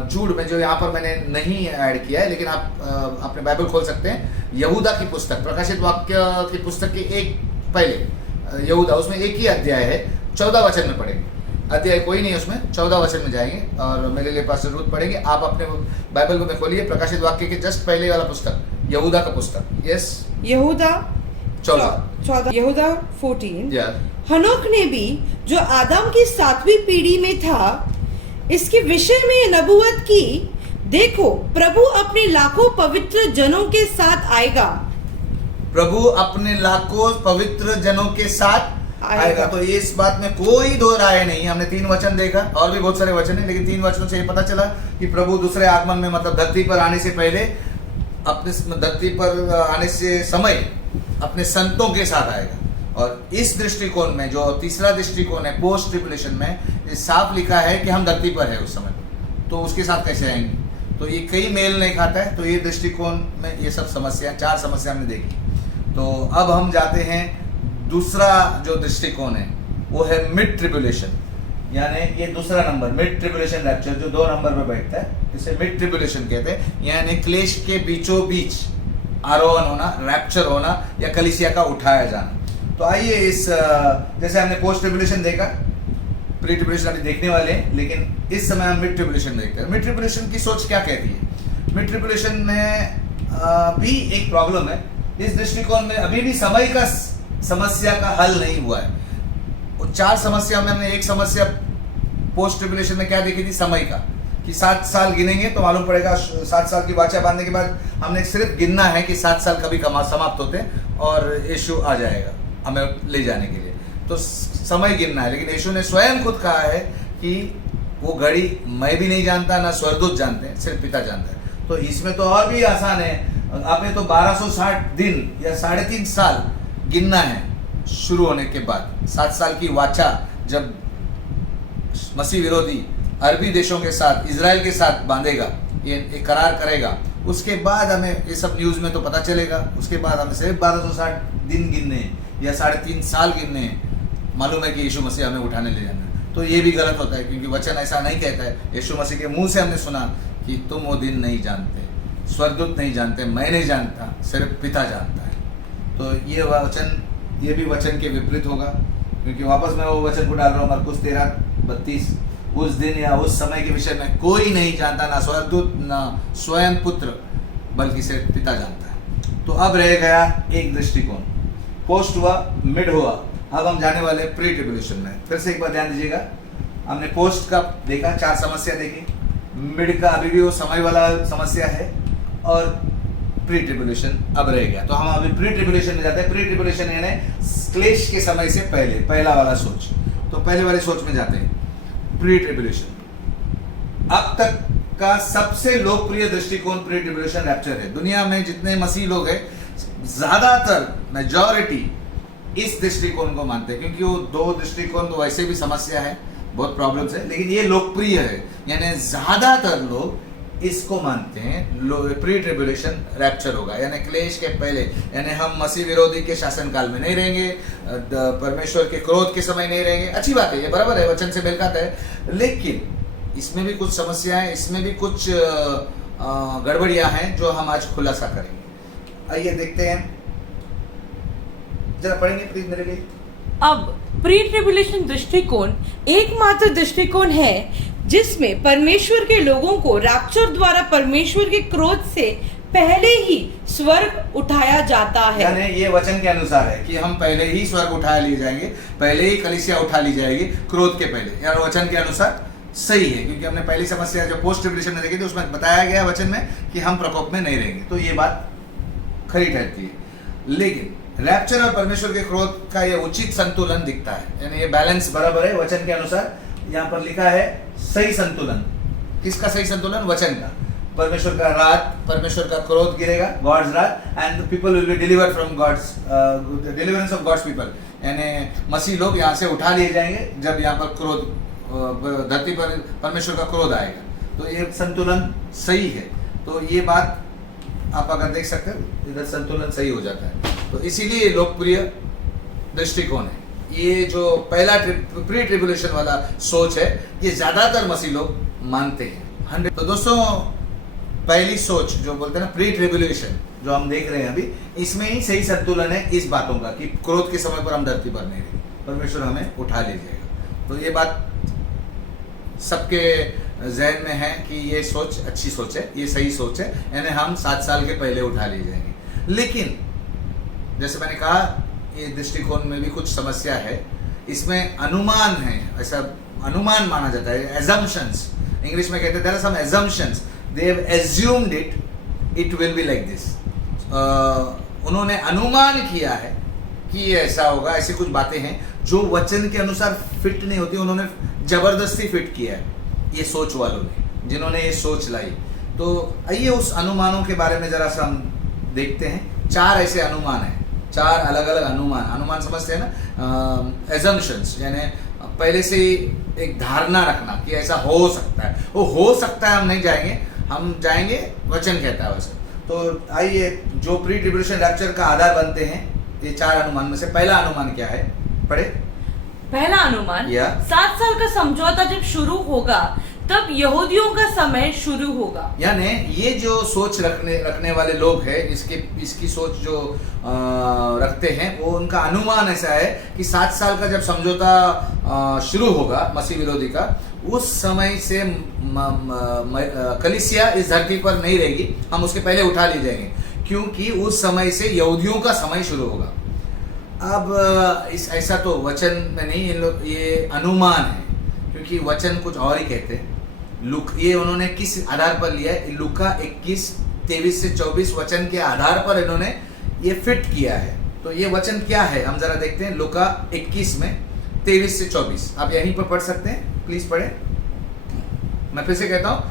जूड में, जो यहाँ पर मैंने नहीं ऐड किया है, लेकिन आप अपने बाइबल खोल सकते हैं। यहूदा की पुस्तक, प्रकाशित वाक्य की पुस्तक के एक पहले यहूदा, उसमें एक ही अध्याय है, 14 वचन में पढ़ेंगे। अध्याय कोई नहीं है उसमें, 14 वचन में जाएंगे और मेरे लिए पास जरूरत पड़ेगी। आप अपने बाइबल में खोलिए प्रकाशित वाक्य के जस्ट पहले वाला पुस्तक, यहूदा का पुस्तक। यस, यहूदा 14 यहूदा 14। या हनोक ने भी जो आदम की 7वीं पीढ़ी में था इसके विषय में नबूवत की, देखो प्रभु अपने लाखों पवित्र जनों के साथ आएगा। प्रभु अपने लाखों पवित्र जनों के साथ आएगा। तो ये इस बात में कोई दो राय नहीं है। हमने 3 वचन देखा, और भी बहुत सारे वचन है, लेकिन 3 वचनों से ये पता चला कि प्रभु दूसरे आगमन में, मतलब धरती पर आने से पहले, अपने धरती पर आने से समय अपने संतों के साथ आएगा। और इस दृष्टिकोण में जो तीसरा दृष्टिकोण है पोस्ट ट्रिब्यूलेशन में, ये साफ लिखा है कि हम धरती पर है उस समय, तो उसके साथ कैसे आएंगे? तो ये कई मेल नहीं खाता है। तो ये दृष्टिकोण में ये सब समस्या, 4 समस्या हमने देखी। तो अब हम जाते हैं दूसरा जो दृष्टिकोण है वो है मिड ट्रिब्यूलेशन, यानी ये दूसरा नंबर मिड ट्रिब्यूलेशन रैप्चर जो 2 नंबर पे बैठता है, इसे मिड ट्रिब्यूलेशन कहते हैं। यानी क्लेश के बीचों बीच आरोहण होना, रैप्चर होना या कलीसिया का उठाया जाना। तो आइए इस, जैसे हमने पोस्ट ट्रिब्यूलेशन देखा, प्री ट्रिब्यूलेशन अभी देखने वाले हैं, लेकिन इस समय हम मिड ट्रिब्यूलेशन देखते हैं। मिड ट्रिब्यूलेशन की सोच क्या कहती है? मिड ट्रिब्यूलेशन में भी एक प्रॉब्लम है। इस दृष्टिकोण में अभी भी समय का समस्या का हल नहीं हुआ है। 4 समस्या में हमने एक समस्या पोस्ट ट्रिब्यूलेशन में क्या देखी थी? समय का, कि 7 साल गिनेंगे तो मालूम पड़ेगा 7 साल की वाचा बांधने के बाद हमने सिर्फ गिनना है कि 7 साल कभी समाप्त होते हैं और यीशु आ जाएगा हमें ले जाने के लिए, तो समय गिनना है। लेकिन यीशु ने स्वयं खुद कहा है कि वो घड़ी मैं भी नहीं जानता, ना स्वर्गदूत जानते हैं, सिर्फ पिता जानता है। तो इसमें तो और भी आसान है। आपने तो 1260 दिन या 3.5 साल गिनना है शुरू होने के बाद। 7 साल की वाचा जब मसीह विरोधी अरबी देशों के साथ, इजराइल के साथ बांधेगा, ये करार करेगा, उसके बाद हमें ये सब न्यूज़ में तो पता चलेगा। उसके बाद हमें सिर्फ 1260 दिन गिनने या 3.5 साल गिनने, मालूम है कि यीशु मसीह हमें उठाने ले जाना है। तो ये भी गलत होता है, क्योंकि वचन ऐसा नहीं कहता है। यीशु मसीह के मुंह से हमने सुना कि तुम वो दिन नहीं जानते, स्वर्गदूत नहीं जानते, मैं नहीं जानता, सिर्फ पिता जानता है। तो ये भी वचन के विपरीत होगा, क्योंकि वापस मैं वो वचन को डाल रहा हूँ, मरकुस 13:32। उस दिन या उस समय के विषय में कोई नहीं जानता, ना स्वर्गदूत ना स्वयं पुत्र, बल्कि सिर्फ पिता जानता है। तो अब रह गया एक दृष्टिकोण, पोस्ट हुआ, मिड हुआ, अब हम जाने वाले प्री ट्रिब्यूलेशन में। फिर से एक बार ध्यान दीजिएगा, हमने पोस्ट का देखा, 4 समस्या देखी, मिड का अभी भी वो समय वाला समस्या है, और प्री ट्रिब्यूलेशन अब रह गया। तो हम अभी प्री ट्रिब्यूलेशन में जाते हैं। प्री ट्रिब्यूलेशन यानी क्लेश के समय से पहले, पहला वाला सोच। तो पहले वाले सोच में जाते हैं, प्री ट्रिब्यूलेशन। अब तक का सबसे लोकप्रिय दृष्टिकोण प्री ट्रिब्यूलेशन रैप्चर है। दुनिया में जितने मसीह लोग हैं, ज्यादातर मेजॉरिटी इस दृष्टिकोण को मानते हैं, क्योंकि वो 2 दृष्टिकोण तो वैसे भी समस्या है, बहुत प्रॉब्लम्स है, लेकिन ये लोकप्रिय है। यानी ज्यादातर लोग इसको मानते हैं, प्री ट्रिब्यूलेशन रैप्चर होगा, यानी क्लेश के पहले, यानी हम मसीह विरोधी के शासन काल में नहीं रहेंगे, परमेश्वर के क्रोध के समय नहीं रहेंगे। अच्छी बात है, ये बराबर है, वचन से मेल खाता है, लेकिन इसमें भी कुछ समस्याएं, इसमें भी कुछ गड़बड़ियां हैं जो हम आज खुलासा करेंगे। आइए देखते हैं, जरा पढ़ेंगे प्लीज मेरे लिए। अब प्री ट्रिब्यूलेशन दृष्टिकोण एकमात्र दृष्टिकोण है जिसमें परमेश्वर के लोगों को रैप्चर द्वारा परमेश्वर के क्रोध से पहले ही स्वर्ग उठाया जाता है। यानी ये वचन के अनुसार है कि हम पहले ही स्वर्ग उठा लिए जाएंगे, पहले ही कलीसिया उठा ली जाएगी क्रोध के पहले। यार वचन के अनुसार सही है, क्योंकि हमने पहली समस्या जो पोस्ट ट्रिब्यूलेशन में देखी थी उसमें बताया गया वचन में कि हम प्रकोप में नहीं रहेंगे, तो ये बात खरी ठहरती है। लेकिन रैप्चर और परमेश्वर के क्रोध का ये उचित संतुलन दिखता है, यानी ये बैलेंस बराबर है वचन के अनुसार। यहाँ पर लिखा है सही संतुलन। किसका सही संतुलन? वचन का। परमेश्वर का रात, परमेश्वर का क्रोध गिरेगा, God's wrath, and the people will be delivered from God's, deliverance of God's people, यानी मसीह लोग यहाँ से उठा लिए जाएंगे जब यहाँ पर क्रोध, धरती पर परमेश्वर का क्रोध आएगा। तो ये संतुलन सही है। तो ये बात आप अगर देख सकते हो, इधर संतुलन सही हो जाता है। तो इसीलिए लोकप्रिय दृष्टिकोण है। ये जो पहला प्री ट्रिब्यूलेशन वाला सोच है, ये ज्यादातर मसीह लोग मानते हैं 100। तो दोस्तों, पहली सोच जो बोलते हैं ना प्री ट्रिब्यूलेशन, जो हम देख रहे हैं अभी, इसमें ही सही संतुलन है इस बातों का कि क्रोध के समय पर हम धरती पर नहीं रहेंगे, परमेश्वर हमें उठा ले जाएगा। तो ये बात सबके जहन में है कि ये सोच अच्छी सोच है, ये सही सोच है, यानी हम 7 साल के पहले उठा ली जाएंगे। लेकिन जैसे मैंने कहा, ये दृष्टिकोण में भी कुछ समस्या है। इसमें अनुमान है, ऐसा अनुमान माना जाता है, एजम्पशंस इंग्लिश में कहते हैं, there are some assumptions, they have assumed it will be like this. उन्होंने अनुमान किया है कि ये ऐसा होगा। ऐसी कुछ बातें हैं जो वचन के अनुसार फिट नहीं होती, उन्होंने जबरदस्ती फिट किया है ये सोच वालों ने, जिन्होंने ये सोच लाई। तो आइए उस अनुमानों के बारे में जरा सा हम देखते हैं। 4 ऐसे अनुमान हैं, 4 अलग अलग अनुमान समझते हैं ना, एजम्पशंस, यानी पहले से ही एक धारणा रखना कि ऐसा हो सकता है। वो हो सकता है हम नहीं जाएंगे, हम जाएंगे वचन कहता है वैसे। तो आइए, जो प्री ट्रिब्यूलेशन रैप्चर का आधार बनते हैं ये 4 अनुमान में से पहला अनुमान क्या है, पढ़े। पहला अनुमान, 7 साल का समझौता जब शुरू होगा तब यहूदियों का समय शुरू होगा। यानी ये जो सोच रखने वाले लोग हैं, इसकी सोच जो रखते हैं, वो उनका अनुमान ऐसा है कि 7 साल का जब समझौता शुरू होगा मसीह विरोधी का, उस समय से कलीसिया इस धरती पर नहीं रहेगी, हम उसके पहले उठा ले जाएंगे, क्योंकि उस समय से यहूदियों का समय शुरू होगा। अब ऐसा तो वचन में नहीं, ये अनुमान है, क्योंकि वचन कुछ और ही कहते हैं। ये उन्होंने किस आधार पर लिया है, लूका 21:23 से 24 वचन के आधार पर इन्होंने ये फिट किया है। तो ये वचन क्या है हम जरा देखते हैं। लूका 21 में 23 से 24 आप यहीं पर पढ़ सकते हैं, प्लीज पढ़े। मैं फिर से कहता हूं,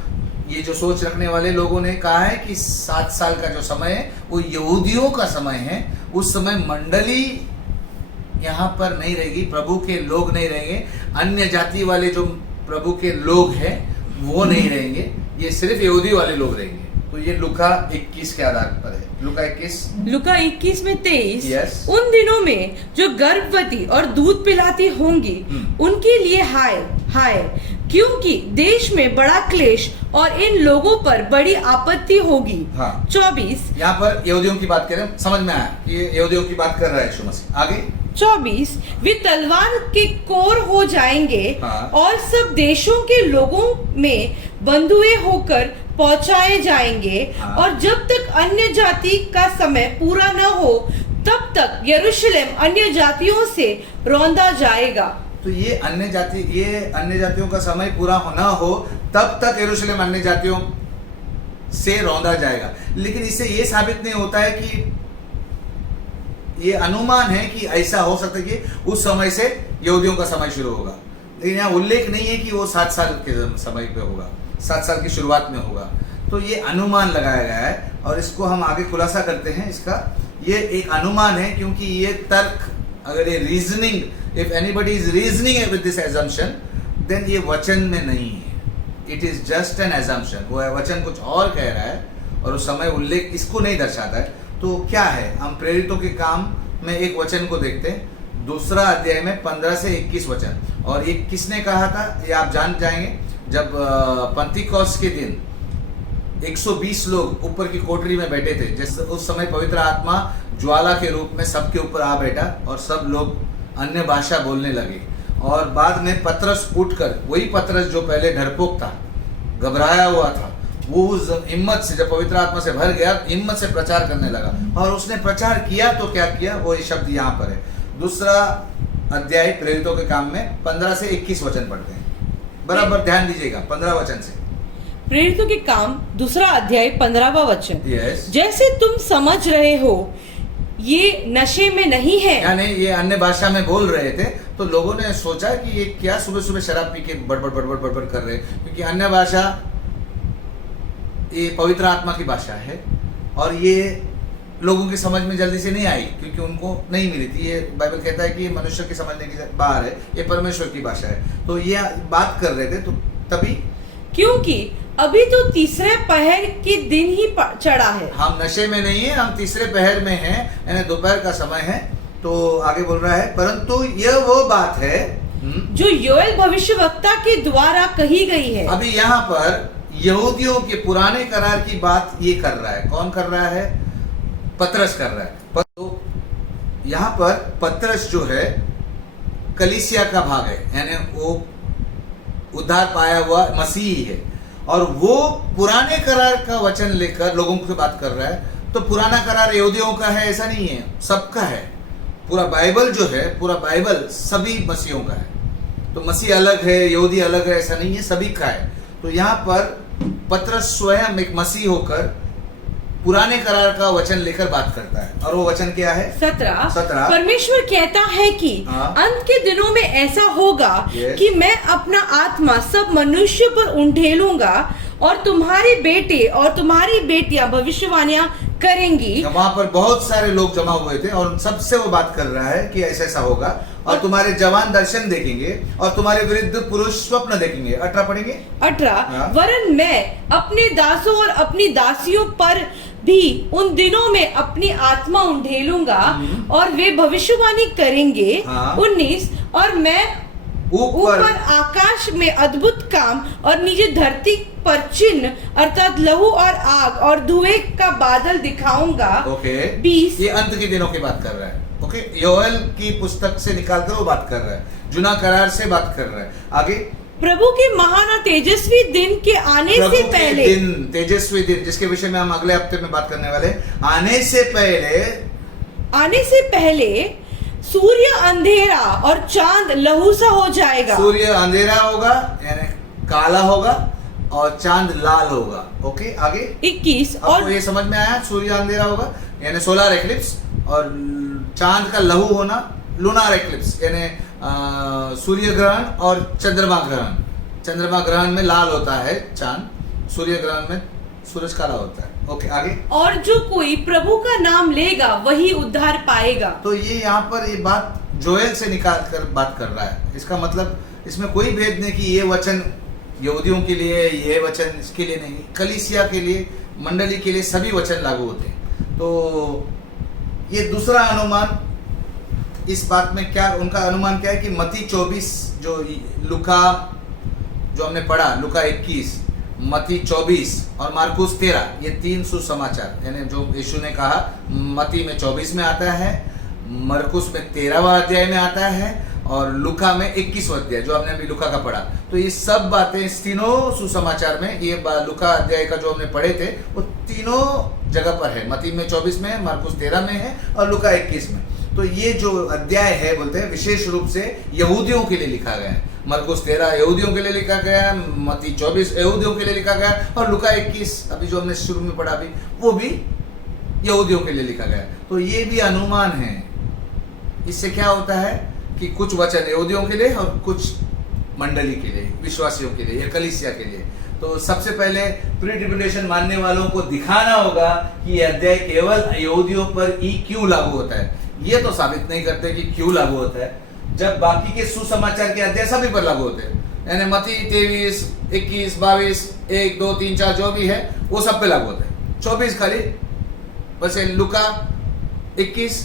ये जो सोच रखने वाले लोगों ने कहा है कि 7 साल का जो समय है वो यहूदियों का समय है। उस समय मंडली यहाँ पर नहीं रहेगी, प्रभु के लोग नहीं रहेंगे, अन्य जाति वाले जो प्रभु के लोग हैं वो नहीं रहेंगे, ये सिर्फ यहूदी वाले लोग रहेंगे। तो ये लूका 21 के आधार पर है। लूका 21 में 23, yes. उन दिनों में जो गर्भवती और दूध पिलाती होंगी उनके लिए हाय हाय, क्योंकि देश में बड़ा क्लेश और इन लोगों पर बड़ी आपत्ति होगी। हाँ। 24, यहाँ पर यहूदियों की बात करें, समझ में आया ये यहूदियों की बात कर रहा है यीशु मसीह। आगे 24, वे तलवार के कोर हो जाएंगे। हाँ। और सब देशों के लोगों में बंधुए होकर पहुंचाए जाएंगे। हाँ। और जब तक अन्य जाति का समय पूरा न हो तब तक यरूशलेम अन्य जातियों से रौंदा जाएगा। तो ये अन्य जातियों का समय पूरा ना हो तब तक यरूशलेम अन्य जातियों से रौंदा जाएगा। लेकिन इससे ये साबित नहीं होता है कि ये अनुमान है कि ऐसा हो सकता है कि उस समय से यहूदियों का समय शुरू होगा, लेकिन यहाँ उल्लेख नहीं है कि वो 7 साल के समय पे होगा, 7 साल की शुरुआत में होगा। तो ये अनुमान लगाया गया है और इसको हम आगे खुलासा करते हैं। इसका ये एक अनुमान है, क्योंकि ये तर्क, अगर ये reasoning, if anybody is reasoning with this assumption, then ये वचन में नहीं है, it is just an assumption. वो वचन कुछ और कह रहा है और उस समय उल्लेख इसको नहीं दर्शाता है। तो क्या है, हम प्रेरितों के काम में एक वचन को देखते हैं, 2 अध्याय में 15 से 21 वचन। और ये किसने कहा था ये आप जान जाएंगे, जब पंतीकोस के दिन 120 लोग ऊपर की कोठरी में बैठे थे, जैसे उस समय पवित्र आत्मा ज्वाला के रूप में सबके ऊपर आ बैठा और सब लोग अन्य भाषा बोलने लगे। और बाद में पतरस उठकर, वही पतरस जो पहले डरपोक था, घबराया हुआ था, वो उस हिम्मत से, जब पवित्र आत्मा से भर गया, हिम्मत से प्रचार करने लगा। और उसने प्रचार किया तो क्या किया, वो ये शब्द यहाँ पर है। 2 अध्याय प्रेरितों के काम में 15 से 21 वचन पढ़ते हैं, बराबर ध्यान दीजिएगा 15 वचन से। प्रेरितों के काम 2 अध्याय 15वां वचन। yes. जैसे तुम समझ रहे हो ये नशे में नहीं है। यानी ये अन्य भाषा में बोल रहे थे, तो लोगों ने सोचा कि ये क्या सुबह सुबह शराब पी के बड़बड़ कर रहे हैं, क्योंकि अन्य भाषा ये पवित्र आत्मा की भाषा है और ये लोगों की समझ में जल्दी से नहीं आई, क्योंकि उनको नहीं मिली थी। ये बाइबल कहता है कि ये मनुष्य की समझने की बाहर है, ये परमेश्वर की भाषा है। तो ये बात कर रहे थे, तो तभी, क्योंकि अभी तो तीसरे पहर के दिन ही चढ़ा है। हम नशे में नहीं है, हम तीसरे पहर में हैं, यानी दोपहर का समय है। तो आगे बोल रहा है, परंतु यह वो बात है जो योएल भविष्यवक्ता के द्वारा कही गई है। अभी यहाँ पर यहूदियों के पुराने करार की बात ये कर रहा है। कौन कर रहा है? पतरस कर रहा है। तो यहाँ पर पतरस जो है कलीसिया का भाग है, यानी वो उद्धार पाया हुआ मसीही है, और वो पुराने करार का वचन लेकर लोगों से बात कर रहा है। तो पुराना करार यहूदियों का है ऐसा नहीं है, सबका है। पूरा बाइबल जो है, पूरा बाइबल सभी मसीहों का है। तो मसीह अलग है, यहूदी अलग है, ऐसा नहीं है, सभी का है। तो यहाँ पर पतरस स्वयं एक मसीह होकर पुराने करार का वचन लेकर बात करता है, और वो वचन क्या है? 17 परमेश्वर कहता है कि अंत के दिनों में ऐसा होगा कि मैं अपना आत्मा सब मनुष्य पर उंडेलूंगा, और तुम्हारे बेटे और तुम्हारी बेटियां भविष्यवाणियां करेंगी। वहां पर बहुत सारे लोग जमा हुए थे, और उन सबसे वो बात कर रहा है कि ऐसा ऐसा होगा, और तुम्हारे जवान दर्शन देखेंगे, और तुम्हारे विरुद्ध पुरुष स्वप्न देखेंगे। 18 पढ़ेंगे। 18 वरन मैं अपने दासों और अपनी दासियों पर भी उन दिनों में अपनी आत्मा उंडेलूंगा, और वे भविष्यवाणी करेंगे। 19 और मैं ऊपर आकाश में अद्भुत काम और नीचे धरती पर चिन्ह अर्थात लहू और आग और धुएं का बादल दिखाऊंगा। 20 ये अंत के दिनों की बात कर रहा है। योएल की पुस्तक से निकालकर वो बात कर रहा है, जुना करार से बात कर रहा है। आगे प्रभु के महान और तेजस्वी दिन के आने से पहले, तेजस्वी दिन जिसके विषय में हम अगले हफ्ते में बात करने वाले, आने से पहले सूर्य अंधेरा और चांद लहू सा हो जाएगा। सूर्य अंधेरा होगा यानी काला होगा, और चांद लाल होगा। ओके, आगे 21 और ये समझ में आया? सूर्य अंधेरा होगा यानी सोलर एक्लिप्स, और चांद का लहू होना लूनार एक्लिप्स यानी सूर्य ग्रहण और चंद्रमा ग्रहण। चंद्रमा ग्रहण में लाल होता है चांद, सूर्य ग्रहण में सूरज काला होता है। ओके, आगे और जो कोई प्रभु का नाम लेगा वही उद्धार पाएगा। तो ये यहाँ पर ये बात जोएल से निकाल कर बात कर रहा है। इसका मतलब इसमें कोई भेद नहीं कि ये वचन यहूदियों के लिए, ये वचन इसके लिए नहीं, कलीसिया के लिए, मंडली के लिए सभी वचन लागू होते हैं। तो ये दूसरा अनुमान इस बात में क्या, उनका अनुमान क्या है कि मत्ती 24 जो लुका जो हमने पढ़ा, लुका 21, मत्ती 24 और मार्कुस 13, ये 3 सुसमाचार यानी जो यीशु ने कहा मत्ती में 24 में आता है, मरकुस में 13वां अध्याय में आता है, और लुका में 21वां अध्याय जो हमने अभी लुका का पढ़ा। तो ये सब बातें इस तीनों सुसमाचार में, ये लुका अध्याय का जो हमने पढ़े थे वो तीनों जगह पर है। मत्ती में 24 में है, मार्कुस 13 में है, और लुका 21 में। तो ये जो अध्याय है बोलते हैं विशेष रूप से यहूदियों के लिए लिखा गया है। मरकुस 13 यहूदियों के लिए लिखा गया है, मत्ती 24 यहूदियों के लिए लिखा गया है, और लुका 21 अभी जो हमने शुरू में पढ़ा अभी वो भी यहूदियों के लिए लिखा गया है। तो ये भी अनुमान है। इससे क्या होता है कि कुछ वचन यहूदियों के लिए और कुछ मंडली के लिए, विश्वासियों के लिए या कलीसिया के लिए। तो सबसे पहले प्री ट्रिब्यूलेशन मानने वालों को दिखाना होगा कि यह अध्याय केवल यहूदियों पर ही क्यों लागू होता है। ये तो साबित नहीं करते कि क्यों लागू होता है, जब बाकी के सुसमाचार के अध्याय सभी पर लागू होते हैं। यानी मत्ती 23, 21, 22, 1, 2, 3, 4 जो भी है वो सब पे लागू होता है। 24 खाली बस लुका 21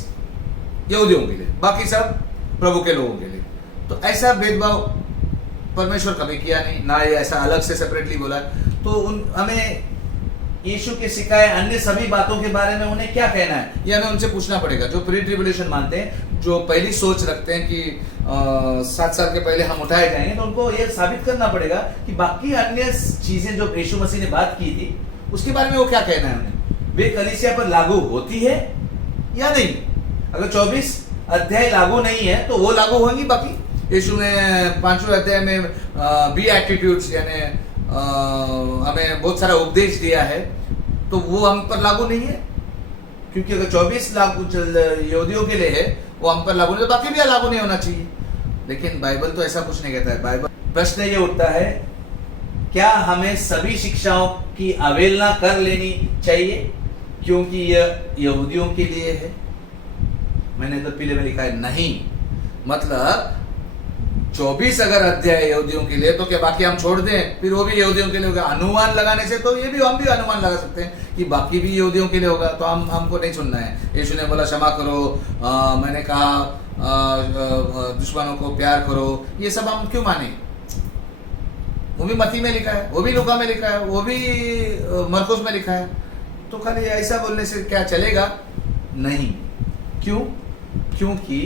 यहूदियों के लिए, बाकी सब प्रभु के लोगों के लिए। तो ऐसा भेदभाव परमेश्वर कभी किया नहीं, ना ये ऐसा अलग से सेपरेटली बोला। तो हमें यीशु के सिखाए अन्य सभी बातों के बारे में उन्हें क्या कहना है, ये हमें उनसे पूछना पड़ेगा। जो प्री ट्रिब्यूलेशन मानते हैं, जो पहली सोच रखते हैं कि 7 साल के पहले हम उठाए जाएंगे, तो उनको ये साबित करना पड़ेगा कि बाकी अन्य चीजें जो यीशु मसीह ने बात की थी उसके बारे में वो क्या कहना है उन्हें। वे कलीसिया पर लागू होती है या नहीं। अगर 24 अध्याय लागू नहीं है तो वो लागू होंगी। बाकी यीशु ने 5वें अध्याय में बी एटीट्यूड्स यानी हमें बहुत सारा उपदेश दिया है, तो वो हम पर लागू नहीं है, क्योंकि अगर 24 लागू यहूदियों के लिए है वो हम पर लागू नहीं, तो बाकी भी लागू नहीं होना चाहिए। लेकिन बाइबल तो ऐसा कुछ नहीं कहता है। बाइबल प्रश्न ये उठता है, क्या हमें सभी शिक्षाओं की अवहेलना कर लेनी चाहिए क्योंकि यह यहूदियों के लिए है? मैंने तो पीले में लिखा है नहीं। मतलब 24 अगर अध्याय यहूदियों के लिए, तो क्या बाकी हम छोड़ दें फिर वो भी यहूदियों के लिए होगा? अनुमान लगाने से तो ये भी हम भी अनुमान लगा सकते हैं कि बाकी भी यहूदियों के लिए होगा, तो हमको नहीं सुनना है। यीशु ने बोला क्षमा करो, मैंने कहा दुश्मनों को प्यार करो, ये सब हम क्यों माने? वो भी मत्ती में लिखा है, वो भी लूका में लिखा है, वो भी मरकुस में लिखा है। तो खाली ऐसा बोलने से क्या चलेगा? नहीं। क्यों? क्योंकि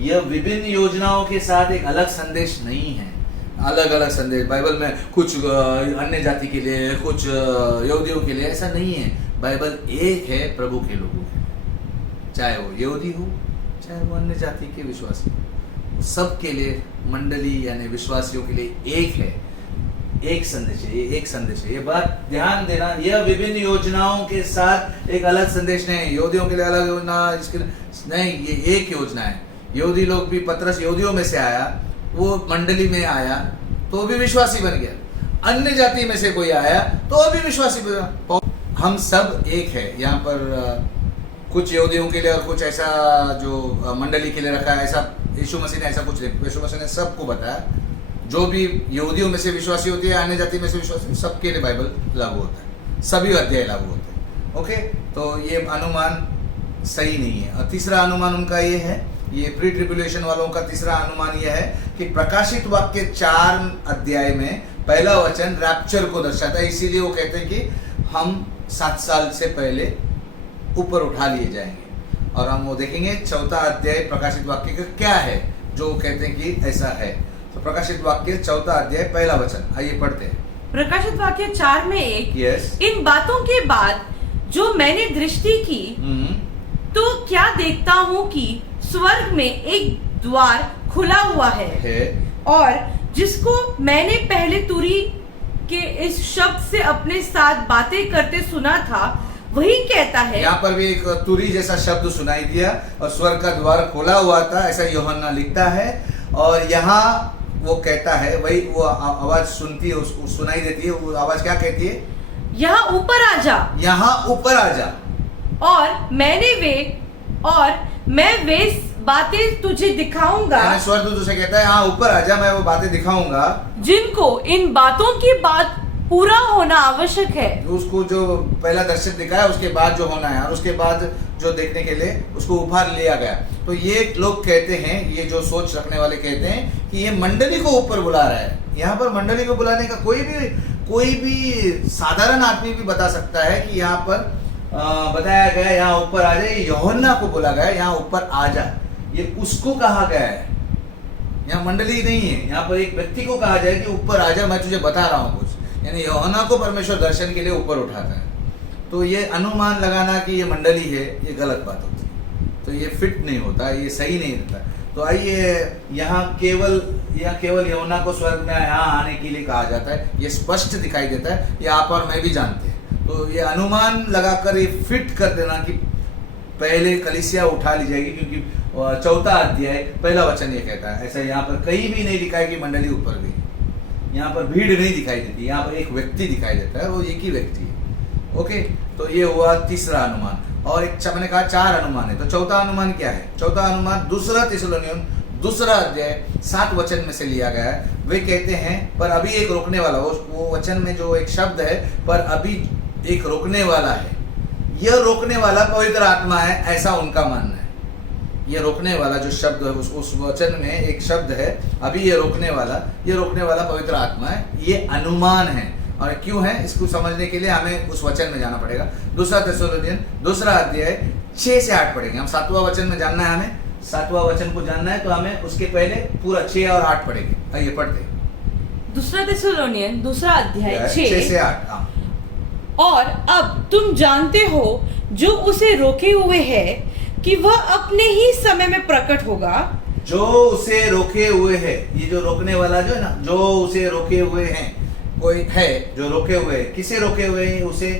यह विभिन्न योजनाओं के साथ एक अलग संदेश नहीं है। अलग अलग संदेश बाइबल में, कुछ अन्य जाति के लिए, कुछ यहूदियों के लिए, ऐसा नहीं है। बाइबल एक है प्रभु के लोगों के, चाहे वो यहूदी हो चाहे वो अन्य जाति के विश्वासी हो, सबके लिए मंडली यानी विश्वासियों के लिए एक है, एक संदेश है, ये एक संदेश है। ये बात ध्यान देना, यह विभिन्न योजनाओं के साथ एक अलग संदेश नहीं है। यहूदियों के लिए अलग योजना, इसके नहीं, ये एक योजना है। यहूदी लोग भी, पतरस यहूदियों में से आया, वो मंडली में आया तो भी विश्वासी बन गया। अन्य जाति में से कोई आया तो भी विश्वासी बना। हम सब एक है। यहाँ पर कुछ यहूदियों के लिए और कुछ ऐसा जो मंडली के लिए रखा है, ऐसा यीशु मसीह ने ऐसा कुछ नहीं। यीशु मसीह ने सबको बताया, जो भी यहूदियों में से विश्वासी होती है, अन्य जाति में से विश्वासी, सबके लिए बाइबल लागू होता है, सभी अध्याय लागू होते हैं। ओके, तो ये अनुमान सही नहीं है। और तीसरा अनुमान उनका ये है, ये प्री ट्रिब्यूलेशन वालों का तीसरा अनुमान यह है कि प्रकाशित वाक्य 4 अध्याय में पहला वचन रैप्चर को दर्शाता है, इसीलिए वो कहते हैं कि हम 7 साल से पहले ऊपर उठा लिए जाएंगे। और हम वो देखेंगे 4 अध्याय प्रकाशित वाक्य का क्या है जो कहते हैं कि ऐसा है। तो प्रकाशित वाक्य 4 अध्याय पहला वचन, आइए पढ़ते हैं। प्रकाशित वाक्य 4 में 1, यस। इन बातों के बाद जो मैंने दृष्टि की तो क्या देखता हूँ कि स्वर्ग में एक द्वार खुला हुआ है। और जिसको मैंने पहले तुरी के इस शब्द से अपने साथ बातें करते सुना था, वही कहता है। यहाँ पर भी एक तुरी जैसा शब्द सुनाई दिया और स्वर्ग का द्वार खोला हुआ था, ऐसा यूहन्ना लिखता है। और यहाँ वो कहता है, वही वो आवाज सुनती है, सुनाई देती है। वो आवाज क्या कहती है? यहाँ ऊपर आ जा, यहाँ ऊपर आ जा। और मैं वे बातें तुझे दिखाऊंगा। स्वर्गदूत उसे कहता है, हाँ ऊपर आ जा, मैं वो बातें दिखाऊंगा जिनको इन बातों की बात पूरा होना आवश्यक है। उसको जो पहला दर्शन दिखाया उसके बाद जो होना है, और उसके बाद जो देखने के लिए उसको उभार लिया गया। तो ये लोग कहते हैं, ये जो सोच रखने वाले कहते हैं कि ये मंडली को ऊपर बुला रहा है। यहाँ पर मंडली को बुलाने का कोई भी साधारण आदमी भी बता सकता है कि यहाँ पर बताया गया यहाँ ऊपर आ जाए। यूहन्ना को बोला गया यहाँ ऊपर आ जा, ये उसको कहा गया है, यहाँ मंडली नहीं है। यहाँ पर एक व्यक्ति को कहा जाए कि ऊपर आ जा, मैं तुझे बता रहा हूँ कुछ। यानी यूहन्ना को परमेश्वर दर्शन के लिए ऊपर उठाता है। तो ये अनुमान लगाना कि ये मंडली है, ये गलत बात होती है। तो ये फिट नहीं होता, ये सही नहीं रहता। तो आइए, यहाँ केवल यूहन्ना को स्वर्ग में यहाँ आने के लिए कहा जाता है, ये स्पष्ट दिखाई देता है। ये आप और मैं भी जानते हैं। तो ये अनुमान लगाकर ये फिट कर देना कि पहले कलीसिया उठा ली जाएगी, क्योंकि 4 अध्याय पहला वचन ये कहता है। ऐसा यहाँ पर कहीं भी नहीं लिखा है कि मंडली ऊपर गई। यहाँ पर भीड़ नहीं दिखाई देती, यहाँ पर एक व्यक्ति दिखाई देता है, वो एक ही व्यक्ति है। ओके, तो ये हुआ तीसरा अनुमान। और एक मैंने कहा 4 अनुमान है, तो चौथा अनुमान क्या है? चौथा अनुमान 2 थिस्सलुनीयन 2 अध्याय 7 वचन में से लिया गया है। वे कहते हैं, पर अभी एक रोकने वाला, वो वचन में जो एक शब्द है, पर अभी एक रोकने वाला है। यह रोकने वाला पवित्र आत्मा है, ऐसा उनका मानना है। ये रोकने वाला जो शब्द है, उस वचन में एक शब्द है, अभी ये रोकने वाला पवित्र आत्मा है। ये अनुमान है। और क्यों है, इसको समझने के लिए हमें उस वचन में जाना पड़ेगा। 2 थिस्सलुनीयन 2 अध्याय 6 से 8 पढ़ेंगे। हम 7वां वचन में जानना है, हमें 7वां वचन को जानना है, तो हमें उसके पहले पूरा 6 और 8 पढ़ेंगे। आइए पढ़ते। 2 थिस्सलुनीयन 2 अध्याय 6 से 8। और अब तुम जानते हो जो उसे रोके हुए है कि वह अपने ही समय में प्रकट होगा। जो उसे रोके हुए है, ये जो रोकने वाला जो है ना, जो उसे रोके हुए हैं, कोई है जो रोके हुए है। किसे रोके हुए हैं उसे?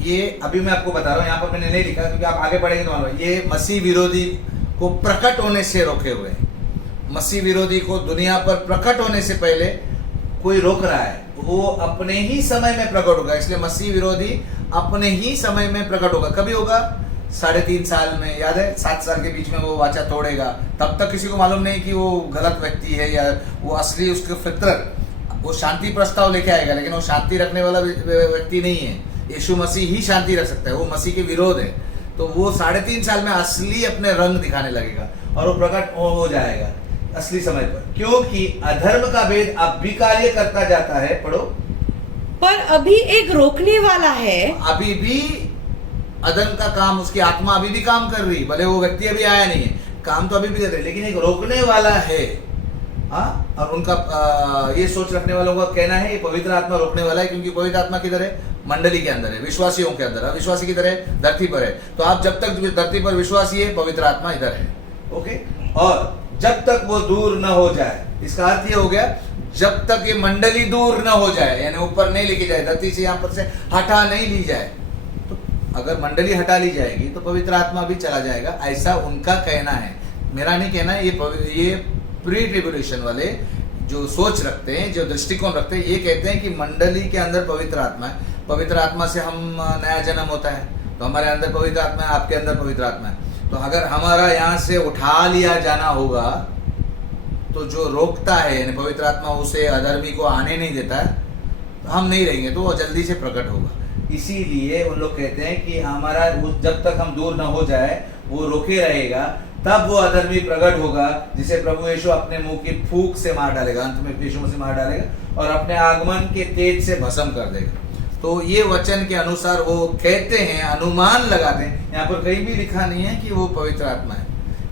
ये अभी मैं आपको बता रहा हूँ, यहाँ पर मैंने नहीं लिखा क्योंकि आप आगे पढ़ेंगे तो मालूम। ये मसीह विरोधी को प्रकट होने से रोके हुए हैं। मसीह विरोधी को दुनिया पर प्रकट होने से पहले कोई रोक रहा है, वो अपने ही समय में प्रकट होगा। इसलिए मसीह विरोधी अपने ही समय में प्रकट होगा। कभी होगा? 3.5 साल में, याद है 7 साल के बीच में वो वाचा तोड़ेगा। तब तक किसी को मालूम नहीं कि वो गलत व्यक्ति है या वो असली उसकी फितरत, वो शांति प्रस्ताव लेके आएगा, लेकिन वो शांति रखने वाला व्यक्ति नहीं है। यीशु मसीह ही शांति रख सकता है, वो मसीह के विरोध है। तो वो 3.5 साल में असली अपने रंग दिखाने लगेगा और वो प्रकट हो जाएगा असली समय पर, क्योंकि अधर्म का भेद अब भी कार्य करता जाता है। पढ़ो। पर अभी एक रोकने वाला है। अभी भी अधर्म का काम, उसकी आत्मा अभी भी काम कर रही, भले वो व्यक्ति अभी आया नहीं है, काम तो अभी भी कर रही है, लेकिन एक रोकने वाला है हाँ, और उनका ये सोच रखने वालों का कहना है ये पवित्र आत्मा रोकने वाला है, क्योंकि पवित्र आत्मा किधर है? मंडली के अंदर है, विश्वासियों के अंदर। अविश्वासी किधर है? धरती पर है। तो आप जब तक धरती पर विश्वासी है, पवित्र आत्मा इधर है। ओके, और जब तक वो दूर न हो जाए, इसका अर्थ ये हो गया जब तक ये मंडली दूर न हो जाए, यानी ऊपर नहीं लेके जाए, धरती से यहाँ पर से हटा नहीं ली जाए। तो अगर मंडली हटा ली जाएगी तो पवित्र आत्मा भी चला जाएगा, ऐसा उनका कहना है, मेरा नहीं कहना है। ये प्री ट्रिब्यूलेशन वाले जो सोच रखते हैं, जो दृष्टिकोण रखते हैं, ये कहते हैं कि मंडली के अंदर पवित्र आत्मा है, पवित्र आत्मा से हम नया जन्म होता है, तो हमारे अंदर पवित्र आत्मा है, आपके अंदर पवित्र आत्मा है। तो अगर हमारा यहाँ से उठा लिया जाना होगा तो जो रोकता है, यानी पवित्र आत्मा उसे अधर्मी को आने नहीं देता है, तो हम नहीं रहेंगे, तो वो जल्दी से प्रकट होगा। इसीलिए उन लोग कहते हैं कि हमारा जब तक हम दूर न हो जाए वो रोके रहेगा, तब वो अधर्मी प्रकट होगा, जिसे प्रभु यीशु अपने मुंह की फूंक से मार डालेगा, अंत में यीशु मसीह मार डालेगा और अपने आगमन के तेज से भस्म कर देगा। तो ये वचन के अनुसार वो कहते हैं, अनुमान लगाते हैं। यहाँ पर कहीं भी लिखा नहीं है कि वो पवित्र आत्मा है,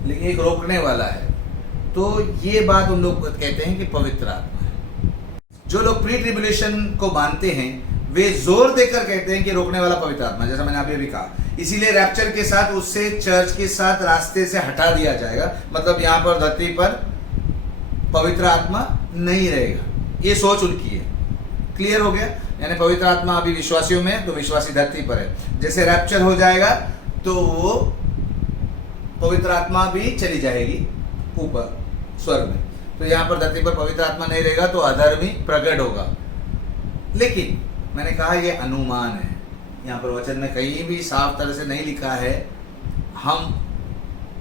लेकिन एक रोकने वाला है। तो ये बात उन लोग कहते हैं कि पवित्र आत्मा है। जो लोग प्री ट्रिब्यूलेशन को मानते हैं वे जोर देकर कहते हैं कि रोकने वाला पवित्र आत्मा, जैसा मैंने अभी कहा। इसीलिए रैप्चर के साथ उससे चर्च के साथ रास्ते से हटा दिया जाएगा, मतलब यहाँ पर धरती पर पवित्र आत्मा नहीं रहेगा। ये सोच उनकी है। क्लियर हो गया? यानी पवित्र आत्मा अभी विश्वासियों में है, तो विश्वासी धरती पर है। जैसे रैप्चर हो जाएगा तो वो पवित्र आत्मा भी चली जाएगी ऊपर स्वर्ग में, तो यहाँ पर धरती पर पवित्र आत्मा नहीं रहेगा, तो अधर्मी प्रकट होगा। लेकिन मैंने कहा ये अनुमान है, यहाँ पर वचन में कहीं भी साफ तरह से नहीं लिखा है। हम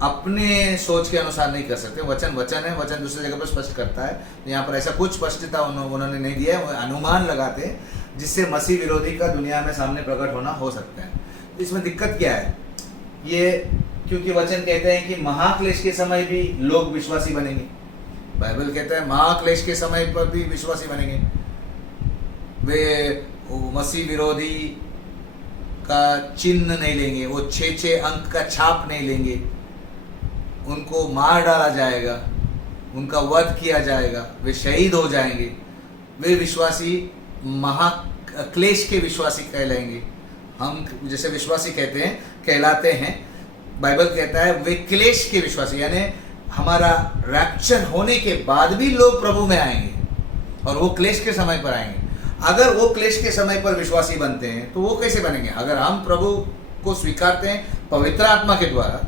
अपने सोच के अनुसार नहीं कर सकते। वचन है, वचन दूसरी जगह पर स्पष्ट करता है। तो यहाँ पर ऐसा कुछ स्पष्टता उन्होंने नहीं दिया है। वो अनुमान लगाते हैं जिससे मसीह विरोधी का दुनिया में सामने प्रकट होना हो सकता है। तो इसमें दिक्कत क्या है? ये क्योंकि वचन कहते हैं कि महाक्लेश के समय भी लोग विश्वासी बनेंगे। बाइबल कहता है महाक्लेश के समय पर भी विश्वासी बनेंगे। वे मसीह विरोधी का चिन्ह नहीं लेंगे, वो 6 अंक का छाप नहीं लेंगे, उनको मार डाला जाएगा, उनका वध किया जाएगा, वे शहीद हो जाएंगे। वे विश्वासी महाक्लेश के विश्वासी कहलाएंगे। हम जैसे विश्वासी कहते हैं, कहलाते हैं, बाइबल कहता है वे क्लेश के विश्वासी, यानी हमारा रैप्चर होने के बाद भी लोग प्रभु में आएंगे और वो क्लेश के समय पर आएंगे। अगर वो क्लेश के समय पर विश्वासी बनते हैं तो वो कैसे बनेंगे? अगर हम प्रभु को स्वीकारते हैं पवित्र आत्मा के द्वारा,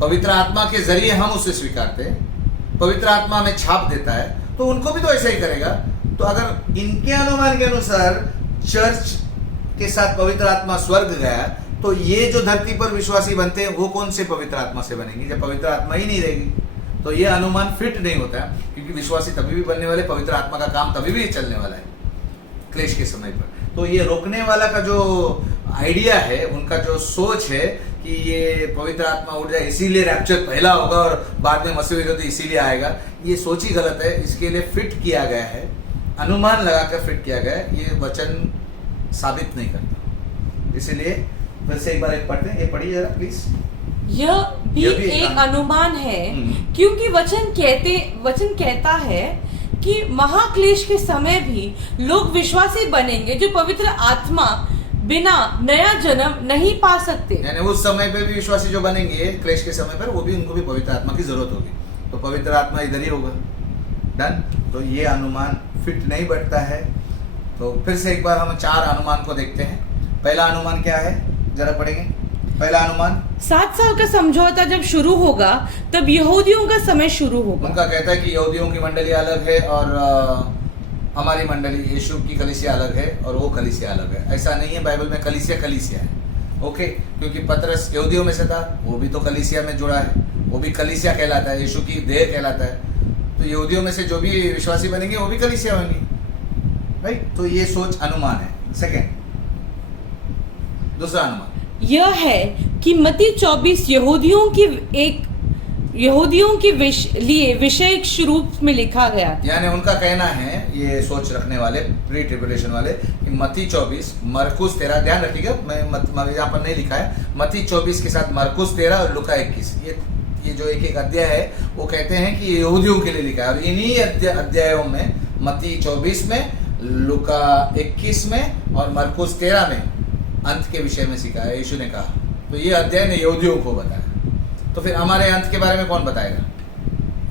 पवित्र आत्मा के जरिए हम उसे स्वीकारते हैं, पवित्र आत्मा में छाप देता है, तो उनको भी तो ऐसा ही करेगा। तो अगर इनके अनुमान के अनुसार चर्च के साथ पवित्र आत्मा स्वर्ग गया, तो ये जो धरती पर विश्वासी बनते हैं वो कौन से पवित्र आत्मा से बनेंगे जब पवित्र आत्मा ही नहीं रहेगी? तो ये अनुमान फिट नहीं होता है, क्योंकि विश्वासी तभी भी बनने वाले, पवित्र आत्मा का काम तभी भी चलने वाला है क्लेश के समय पर। तो ये रोकने वाला का जो आइडिया है, उनका जो सोच है कि ये पवित्र आत्मा उठ जाए इसीलिए रैप्चर पहला होगा और बाद में मसीह विरोधी इसीलिए आएगा, ये सोच ही गलत है। इसके लिए फिट किया गया है, अनुमान लगाकर फिट किया गया है, ये वचन साबित नहीं करता। इसलिए फिर से एक बार पढ़ते हैं, ये पढ़िए जरा प्लीज। यह भी एक अनुमान है, क्योंकि वचन कहता है कि महाक्लेश के समय भी लोग विश्वासी बनेंगे जो पवित्र आत्मा बिना नया जन्म नहीं पा सकते। यानी उस समय पे भी विश्वासी जो बनेंगे क्लेश के समय पर, वो भी उनको भी पवित्र आत्मा की जरूरत होगी, तो पवित्र आत्मा इधर ही होगा। डन। तो ये अनुमान फिट नहीं बैठता है। तो फिर से एक बार हम 4 अनुमान को देखते हैं। पहला अनुमान क्या है, जरा पढ़ेंगे। पहला अनुमान, 7 साल का समझौता जब शुरू होगा तब यहूदियों का समय शुरू होगा। उनका कहता है कि यहूदियों की मंडली अलग है और हमारी मंडली यीशु की कलीसिया अलग है और वो कलीसिया अलग है। ऐसा नहीं है, बाइबल में कलीसिया है। ओके, क्योंकि पतरस यहूदियों में से था, वो भी तो कलीसिया में जुड़ा है, वो भी कलीसिया कहलाता है, यीशु की देह कहलाता है। तो यहूदियों में से जो भी विश्वासी बनेंगे वो भी कलीसिया होंगे, राइट। तो ये सोच अनुमान है। सेकेंड, दूसरा अनुमान यह है कि मत्ती 24 यहूदियों के लिए विषय रूप में लिखा गया। यानी उनका कहना है, ये सोच रखने वाले प्री ट्रिब्यूलेशन वाले, कि मत्ती 24 मरकुस 13, ध्यान रखिएगा मैं यहाँ पर नहीं लिखा है, मत्ती 24 के साथ मरकुस 13 और लुका 21, ये ये जो एक एक अध्याय है वो कहते हैं कि ये यहूदियों के लिए लिखा है, और इन्हीं अध्यायों में मत्ती 24 में, लूका 21 में और मरकुस 13 में अंत के विषय में सिखाया यीशु ने कहा। तो ये अध्याय ने यहूदियों को बताया, तो फिर हमारे अंत के बारे में कौन बताएगा?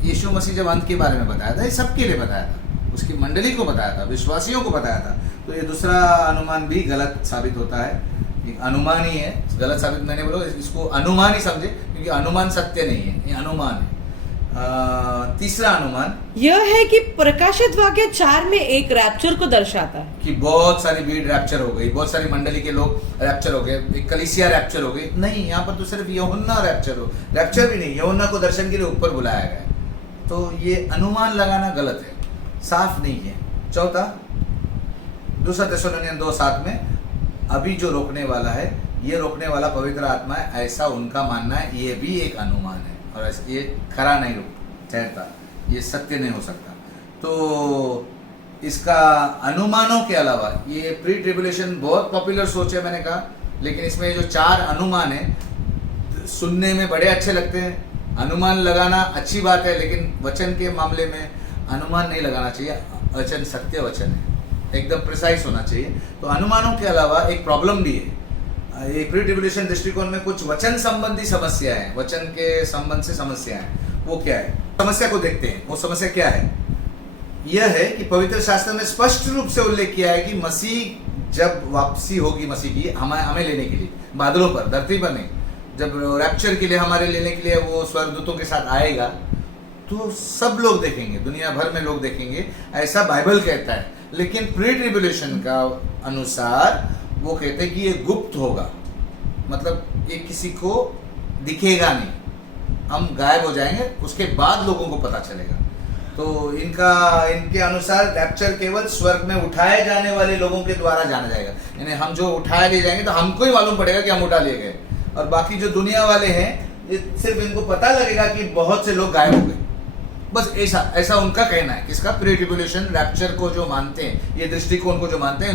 यीशु मसीह जब अंत के बारे में बताया था, ये सबके लिए बताया था, उसकी मंडली को बताया था, विश्वासियों को बताया था। तो ये दूसरा अनुमान भी गलत साबित होता है, अनुमान ही है, गलत साबित मैंने बोला, इसको अनुमान ही समझे, क्योंकि अनुमान सत्य नहीं है, ये अनुमान है। तीसरा अनुमान यह है कि प्रकाशित वाक्य 4 में एक रैप्चर को दर्शाता है कि बहुत सारी भीड़ रैप्चर हो गई, बहुत सारी मंडली के लोग रैप्चर हो गए, एक कलीसिया रैप्चर हो गई। नहीं, यहाँ पर तो सिर्फ यूहन्ना रैप्चर भी नहीं, यूहन्ना को दर्शन के लिए ऊपर बुलाया गया। तो ये अनुमान लगाना गलत है, साफ नहीं है। चौथा, दूसरा थिस्सलुनीयन 2:7 में, अभी जो रोकने वाला है, ये रोकने वाला पवित्र आत्मा है, ऐसा उनका मानना है। ये भी एक अनुमान है और ये खरा नहीं ठहरता, ये सत्य नहीं हो सकता। तो इसका अनुमानों के अलावा ये प्री ट्रिब्यूलेशन बहुत पॉपुलर सोच है, मैंने कहा, लेकिन इसमें जो 4 अनुमान है सुनने में बड़े अच्छे लगते हैं। अनुमान लगाना अच्छी बात है, लेकिन वचन के मामले में अनुमान नहीं लगाना चाहिए। वचन सत्य वचन है, एकदम प्रिसाइज होना चाहिए। तो अनुमानों के अलावा एक प्रॉब्लम भी है, ये प्री ट्रिब्यूलेशन दृष्टिकोण में कुछ वचन संबंधी समस्या है, वचन के संबंध से समस्या है। वो क्या है? समस्या को देखते हैं। वो समस्या क्या है? यह है कि पवित्र शास्त्र में स्पष्ट रूप से उल्लेख किया है कि मसीह जब वापसी होगी, मसीह की हमें लेने के लिए, बादलों पर, धरती पर नहीं, जब रैप्चर के लिए हमारे लेने के लिए वो स्वर्गदूतों के साथ आएगा, तो सब लोग देखेंगे, दुनिया भर में लोग देखेंगे, ऐसा बाइबल कहता है। लेकिन प्री ट्रिब्यूलेशन का अनुसार वो कहते हैं कि ये गुप्त होगा, मतलब ये किसी को दिखेगा नहीं, हम गायब हो जाएंगे, उसके बाद लोगों को पता चलेगा। तो इनके अनुसार रैप्चर केवल स्वर्ग में उठाए जाने वाले लोगों के द्वारा जाना जाएगा, यानी हम जो उठाए ले जाएंगे तो हमको ही मालूम पड़ेगा कि हम उठा लिए गए, और बाकी जो दुनिया वाले हैं सिर्फ इनको पता लगेगा कि बहुत से लोग गायब हो गए। बस ऐसा उनका कहना है। किसका? प्री ट्रिब्यूलेशन रैप्चर को जो मानते हैं, ये दृष्टिकोण को जो मानते हैं,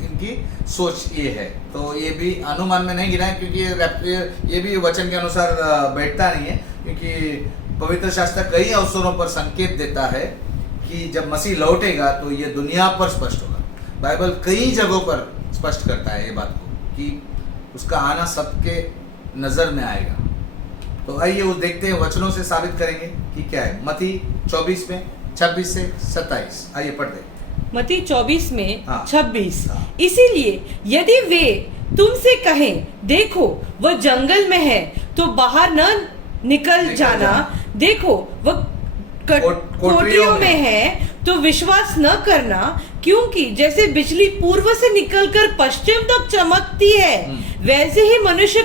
इनकी सोच ये है। तो ये भी अनुमान में नहीं गिना है, क्योंकि ये भी वचन के अनुसार बैठता नहीं है, क्योंकि पवित्र शास्त्र कई अवसरों पर संकेत देता है कि जब मसीह लौटेगा तो ये दुनिया पर स्पष्ट होगा। बाइबल कई जगहों पर स्पष्ट करता है ये बात को कि उसका आना सबके नजर में आएगा। तो आइए वो देखते हैं, वचनों से साबित करेंगे कि क्या है। मत्ती 24 में 26 से 27, आइए पढ़ते हैं। मत्ती 24 में 26, इसीलिए यदि वे तुमसे कहें देखो वह जंगल में है तो बाहर न निकल जाना, देखो वह कोठरियों में है तो विश्वास न करना, क्योंकि जैसे बिजली पूर्व से निकलकर पश्चिम तक चमकती है, वैसे ही मनुष्य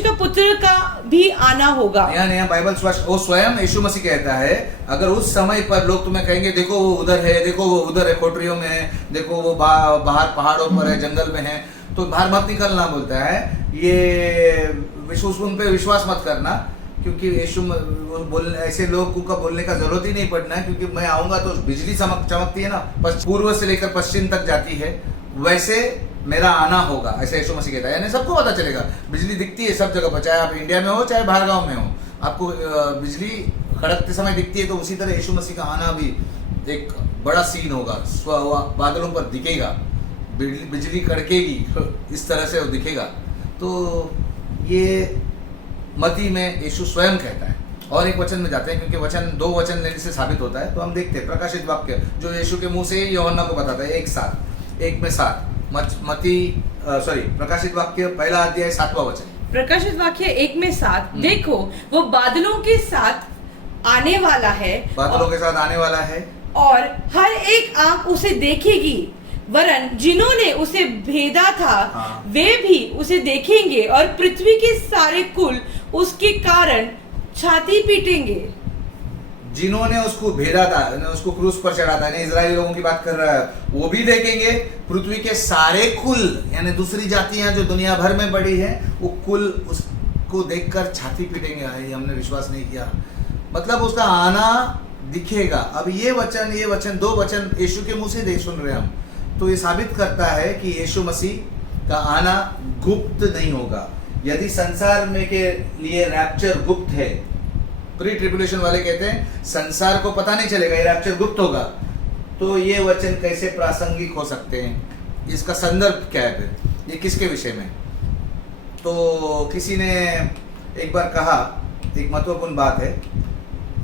का पुत्र का भी आना होगा। यहाँ बाइबल स्पष्ट, वो स्वयं यीशु मसीह कहता है, अगर उस समय पर लोग तुम्हें कहेंगे देखो वो उधर है, देखो वो उधर है, कोठरियों में है, देखो वो बाहर पहाड़ों पर है, जंगल में है, तो बाहर मत निकलना बोलता है। ये उन पे विश्वास मत करना, क्योंकि यीशु ऐसे लोगों का बोलने का जरूरत ही नहीं पड़ना है, क्योंकि मैं आऊंगा तो बिजली चमकती है ना, पूर्व से लेकर पश्चिम तक जाती है, वैसे मेरा आना होगा, ऐसे यीशु मसीह कहता है। यानी सबको पता चलेगा, बिजली दिखती है सब जगह पर, चाहे आप इंडिया में हो चाहे बाहर गाँव में हो, आपको बिजली खड़कते समय दिखती है। तो उसी तरह यीशु मसीह का आना भी एक बड़ा सीन होगा, बादलों पर दिखेगा, बिजली कड़केगी, इस तरह से वो दिखेगा। तो ये मत्ती में यीशु स्वयं कहता है। और एक वचन में जाते हैं, क्योंकि वचन 2 वचन लेने से साबित होता है। तो हम देखते हैं प्रकाशित वाक्य जो यीशु के मुंह से यूहन्ना को बताता है, 1:7 प्रकाशित वाक्य 1 अध्याय 7वां वचन। प्रकाशित वाक्य 1:7, देखो वो बादलों के साथ आने वाला है, बादलों के साथ आने वाला है, और हर एक आंख उसे देखेगी, वरन जिन्होंने उसे भेदा था वे भी उसे देखेंगे, और पृथ्वी के सारे कुल उसके कारण छाती पीटेंगे। जिन्होंने उसको भेदा था, उसको क्रूस पर चढ़ा था, इजरायली लोगों की बात कर रहा है, वो भी देखेंगे। पृथ्वी के सारे कुल, यानी दूसरी जातियां जो दुनिया भर में बड़ी है, वो कुल उसको देखकर छाती पीटेंगे, हमने विश्वास नहीं किया। मतलब उसका आना दिखेगा। अब ये वचन 2 वचन यीशु के मुंह से सुन रहे हैं हम, तो ये साबित करता है कि यीशु मसीह का आना गुप्त नहीं होगा। यदि संसार में के लिए रैप्चर गुप्त है, प्री ट्रिब्यूलेशन वाले कहते हैं संसार को पता नहीं चलेगा, ये रैप्चर गुप्त होगा, तो ये वचन कैसे प्रासंगिक हो सकते हैं? इसका संदर्भ क्या है? फिर ये किसके विषय में? तो किसी ने एक बार कहा, एक महत्वपूर्ण बात है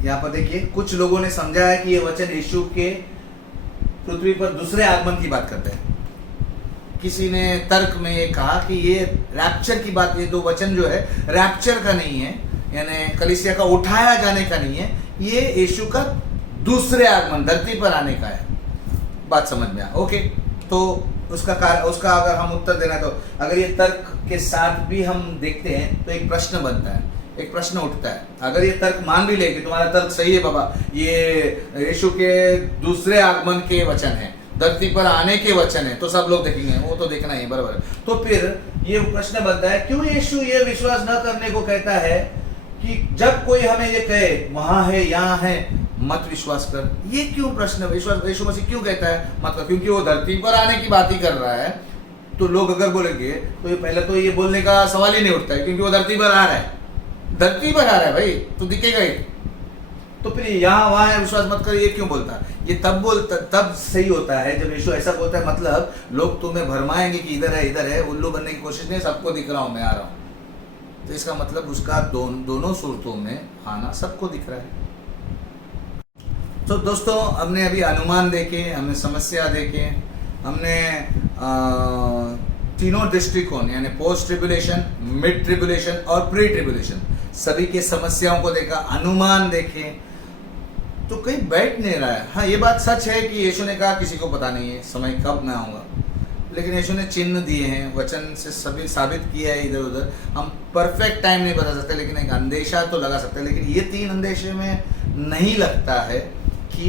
यहाँ पर देखिए, कुछ लोगों ने समझा है कि ये वचन यीशु के पृथ्वी पर दूसरे आगमन की बात करते हैं। किसी ने तर्क में ये कहा कि ये रैप्चर की बात, ये दो वचन जो है रैप्चर का नहीं है, यानी कलीसिया का उठाया जाने का नहीं है, ये यीशु का दूसरे आगमन, धरती पर आने का है। बात समझ में आ? ओके, तो उसका अगर हम उत्तर देना है, तो अगर ये तर्क के साथ भी हम देखते हैं तो एक प्रश्न बनता है, एक प्रश्न उठता है। अगर ये तर्क मान भी ले कि तुम्हारा तर्क सही है बाबा, ये यीशु के दूसरे आगमन के वचन है, धरती पर आने के वचन है, तो सब लोग देखेंगे, वो तो देखना ही बराबर है। तो फिर ये प्रश्न बनता है, क्यों यीशु ये विश्वास न करने को कहता है कि जब कोई हमें ये कहे वहां है यहाँ है मत विश्वास कर? ये क्यों प्रश्न विश्वास यीशु मसीह क्यों कहता है मत कर? क्योंकि वो धरती पर आने की बात ही कर रहा है। तो लोग अगर बोलेंगे तो ये पहले तो ये बोलने का सवाल ही नहीं उठता है, क्योंकि वो धरती पर आ रहा है, धरती पर आ रहा है भाई, तो दिखेगा ही। तो फिर यहाँ वहां विश्वास मत कर, ये क्यों बोलता है? ये तब सही होता है जब यीशु ऐसा बोलता है, मतलब लोग तुम्हें भरमाएंगे कि इधर है, उल्लू बनने की कोशिश नहीं, सबको दिख रहा हूं, मैं आ रहा हूं। तो इसका मतलब उसका दोनों सूरतों में आना सबको दिख रहा है। तो दोस्तों, हमने अभी अनुमान देखे, हमने समस्या देखे, हमने तीनों दृष्टिकोण यानी पोस्ट ट्रिब्यूलेशन, मिड ट्रिब्यूलेशन और प्री ट्रिब्यूलेशन, सभी के समस्याओं को देखा, अनुमान देखे, तो कहीं बैठ नहीं रहा है। हाँ, ये बात सच है कि यीशु ने कहा किसी को पता नहीं है समय कब मैं आऊँगा, लेकिन यीशु ने चिन्ह दिए हैं, वचन से सभी साबित किया है इधर उधर। हम परफेक्ट टाइम नहीं बता सकते, लेकिन एक अंदेशा तो लगा सकते हैं। लेकिन ये तीन अंदेशे में नहीं लगता है कि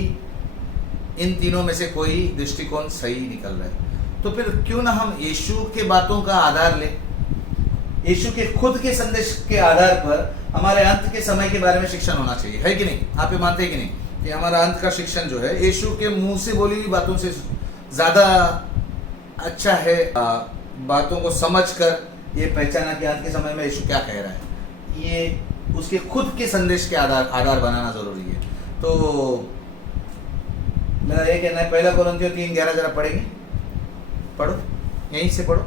इन तीनों में से कोई दृष्टिकोण सही निकल रहा है। तो फिर क्यों ना हम यीशु के बातों का आधार लें, यीशु के खुद के संदेश के आधार पर हमारे अंत के समय के बारे में शिक्षण होना चाहिए, है कि नहीं? आप ये मानते हैं कि नहीं कि हमारा अंत का शिक्षण जो है यीशु के मुंह से बोली हुई बातों से ज्यादा अच्छा है? बातों को समझकर ये पहचाना कि अंत के समय में यीशु क्या कह रहा है, ये उसके खुद के संदेश के आधार बनाना जरूरी है। तो मेरा ये कहना है, पहला कोरिन्थियों 3:11 जरा पढ़ेंगे, पढ़ो, यहीं से पढ़ो।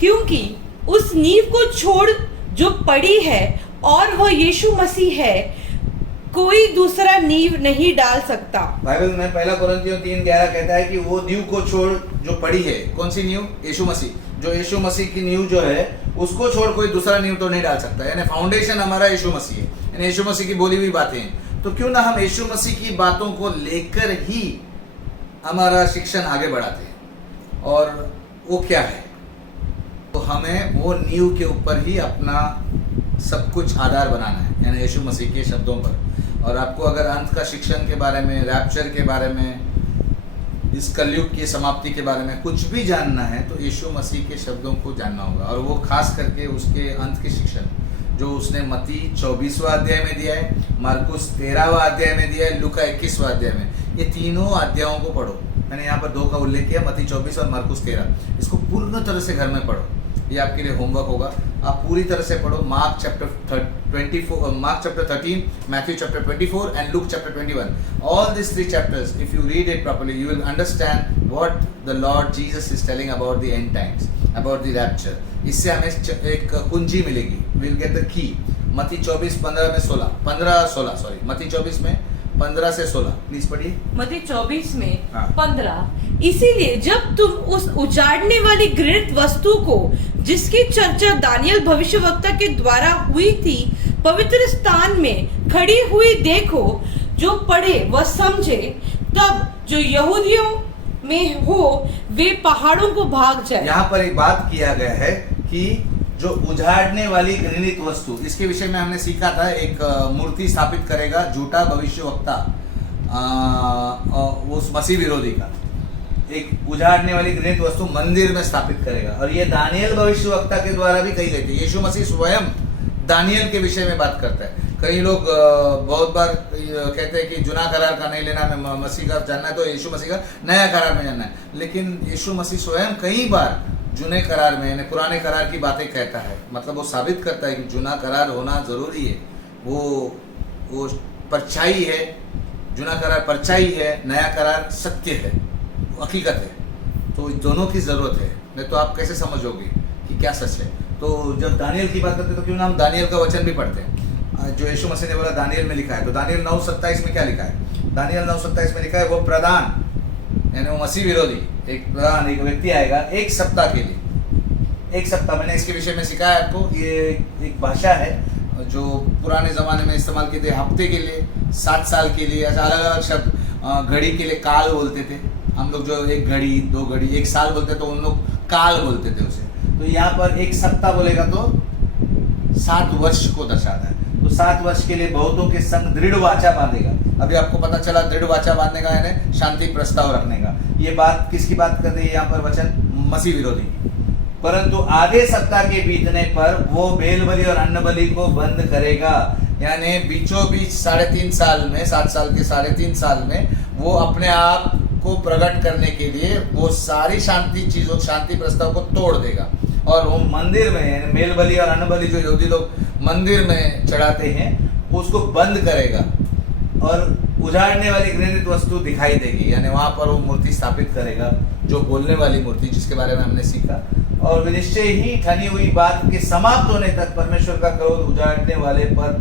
क्योंकि उस नींव को छोड़ जो पड़ी है और वह यीशु मसीह है, कोई दूसरा नींव नहीं डाल सकता। बाइबल में पहला कोरिन्थियों 3:11 कहता है कि वो नींव को छोड़ जो पड़ी है, कौन सी नींव? यीशु मसीह। जो यीशु मसीह की नींव जो है उसको छोड़ कोई दूसरा नींव तो नहीं डाल सकता, यानी फाउंडेशन हमारा यीशु मसीह है, यानी यीशु मसीह की बोली हुई बातें हैं। तो क्यों ना हम यीशु मसीह की बातों को लेकर ही हमारा शिक्षण आगे बढ़ाते हैं। और वो क्या है? तो हमें वो नींव के ऊपर ही अपना सब कुछ आधार बनाना है, यानी यीशु मसीह के शब्दों पर। और आपको अगर अंत का शिक्षण के बारे में, रैप्चर के बारे में, इस कलयुग की समाप्ति के बारे में कुछ भी जानना है तो यीशु मसीह के शब्दों को जानना होगा। और वो खास करके उसके अंत के शिक्षण जो उसने मत्ती 24वां अध्याय में दिया है, मार्कुस 13वां अध्याय में दिया है, लूका 21वां अध्याय में, ये तीनों अध्यायों को पढ़ो। मैंने यहाँ पर 2 का उल्लेख किया, मत्ती 24 और मार्कुस 13। इसको पूर्ण तरह से घर में पढ़ो, ये आपके लिए होमवर्क होगा। आप पूरी तरह से पढ़ो mark chapter 13, Matthew chapter 24 and look chapter 21। All this 3 chapters, if you read it properly, you will understand what the Lord Jesus is telling about the end times, about the rapture. इससे हमें एक कुंजी मिलेगी, we'll get the key। मत्ती 24:15 में 15-16 सॉरी, मत्ती 24 में 15 से 16 प्लीज पढ़िए। मत्ती 24 में हाँ। 15। इसीलिए जब तुम उस उजाड़ने वाली घृणित वस्तु को, जिसकी चर्चा दानियल भविष्यवक्ता के द्वारा हुई थी, पवित्र स्थान में खड़ी हुई देखो, जो पढ़े वह समझे, तब जो यहूदियों में हो वे पहाड़ों को भाग जाए। यहाँ पर एक बात किया गया है कि जो उजाड़ने वाली घृणित वस्तु, इसके विषय में हमने सीखा था, एक मूर्ति स्थापित करेगा झूठा भविष्यवक्ता, उस मसीह विरोधी का, एक उजाड़ने वाली घृणित वस्तु मंदिर में स्थापित करेगा। और ये दानियल भविष्यवक्ता के द्वारा भी कही गई थी। यीशु मसीह स्वयं दानियल के विषय में बात करता है। कई लोग बहुत बार कहते हैं कि जुना करार का नहीं लेना, हमें मसीह का जानना है तो यीशु मसीह का नया करार में जानना है। लेकिन यीशु मसीह स्वयं कई बार जुने करार में यानी पुराने करार की बातें कहता है, मतलब वो साबित करता है कि जुना करार होना ज़रूरी है। वो परछाई है, जुना करार परछाई है, नया करार सत्य है, हकीकत है। तो दोनों की ज़रूरत है, नहीं तो आप कैसे समझोगे कि क्या सच है। तो जब दानियल की बात करते हैं तो क्यों ना हम दानियल का वचन भी पढ़ते हैं, जो यीशु मसीह ने बोला दानियल में लिखा है। तो दानियल 9:27 में क्या लिखा है? दानियल 9:27 में लिखा है, वो प्रधान यानी वो मसीह विरोधी एक प्रधान एक व्यक्ति आएगा 1 सप्ताह के लिए। 1 सप्ताह मैंने इसके विषय में सिखाया आपको। ये एक भाषा है जो पुराने ज़माने में इस्तेमाल की थी, हफ्ते के लिए, 7 साल के लिए, ऐसा अलग अलग शब्द। घड़ी के लिए काल बोलते थे हम लोग, जो 1 घड़ी 2 घड़ी 1 साल बोलते तो उन लोग काल बोलते थे उसे। तो यहाँ पर 1 सप्ताह बोलेगा तो 7 वर्ष को दर्शाता है। तो 7 वर्ष के लिए बहुतों के संग दृढ़ वाचा बांधेगा। अभी आपको पता चला दृढ़ वाचा बांधने का यानी शांति प्रस्ताव रखने का। ये बात किसकी बात कर रही है यहाँ पर वचन? मसीह विरोधी की। परंतु आधे सप्ताह के बीतने पर वो बेल बलि और अन्न बलि को बंद करेगा, यानी बीचों बीच 3.5 साल में, 7 साल के 3.5 साल में वो अपने आप को प्रकट करने के लिए वो सारी शांति प्रस्ताव को तोड़ देगा और वो मंदिर में मेल बलि और अन्न बलि जो यहूदी लोग मंदिर में चढ़ाते हैं उसको बंद करेगा और उजाड़ने वाली घृणित वस्तु दिखाई देगी, यानी वहां पर वो मूर्ति स्थापित करेगा, जो बोलने वाली मूर्ति जिसके बारे में हमने सीखा। और निश्चय ही ठनी हुई बात के समाप्त होने तक परमेश्वर का क्रोध उजाड़ने वाले पर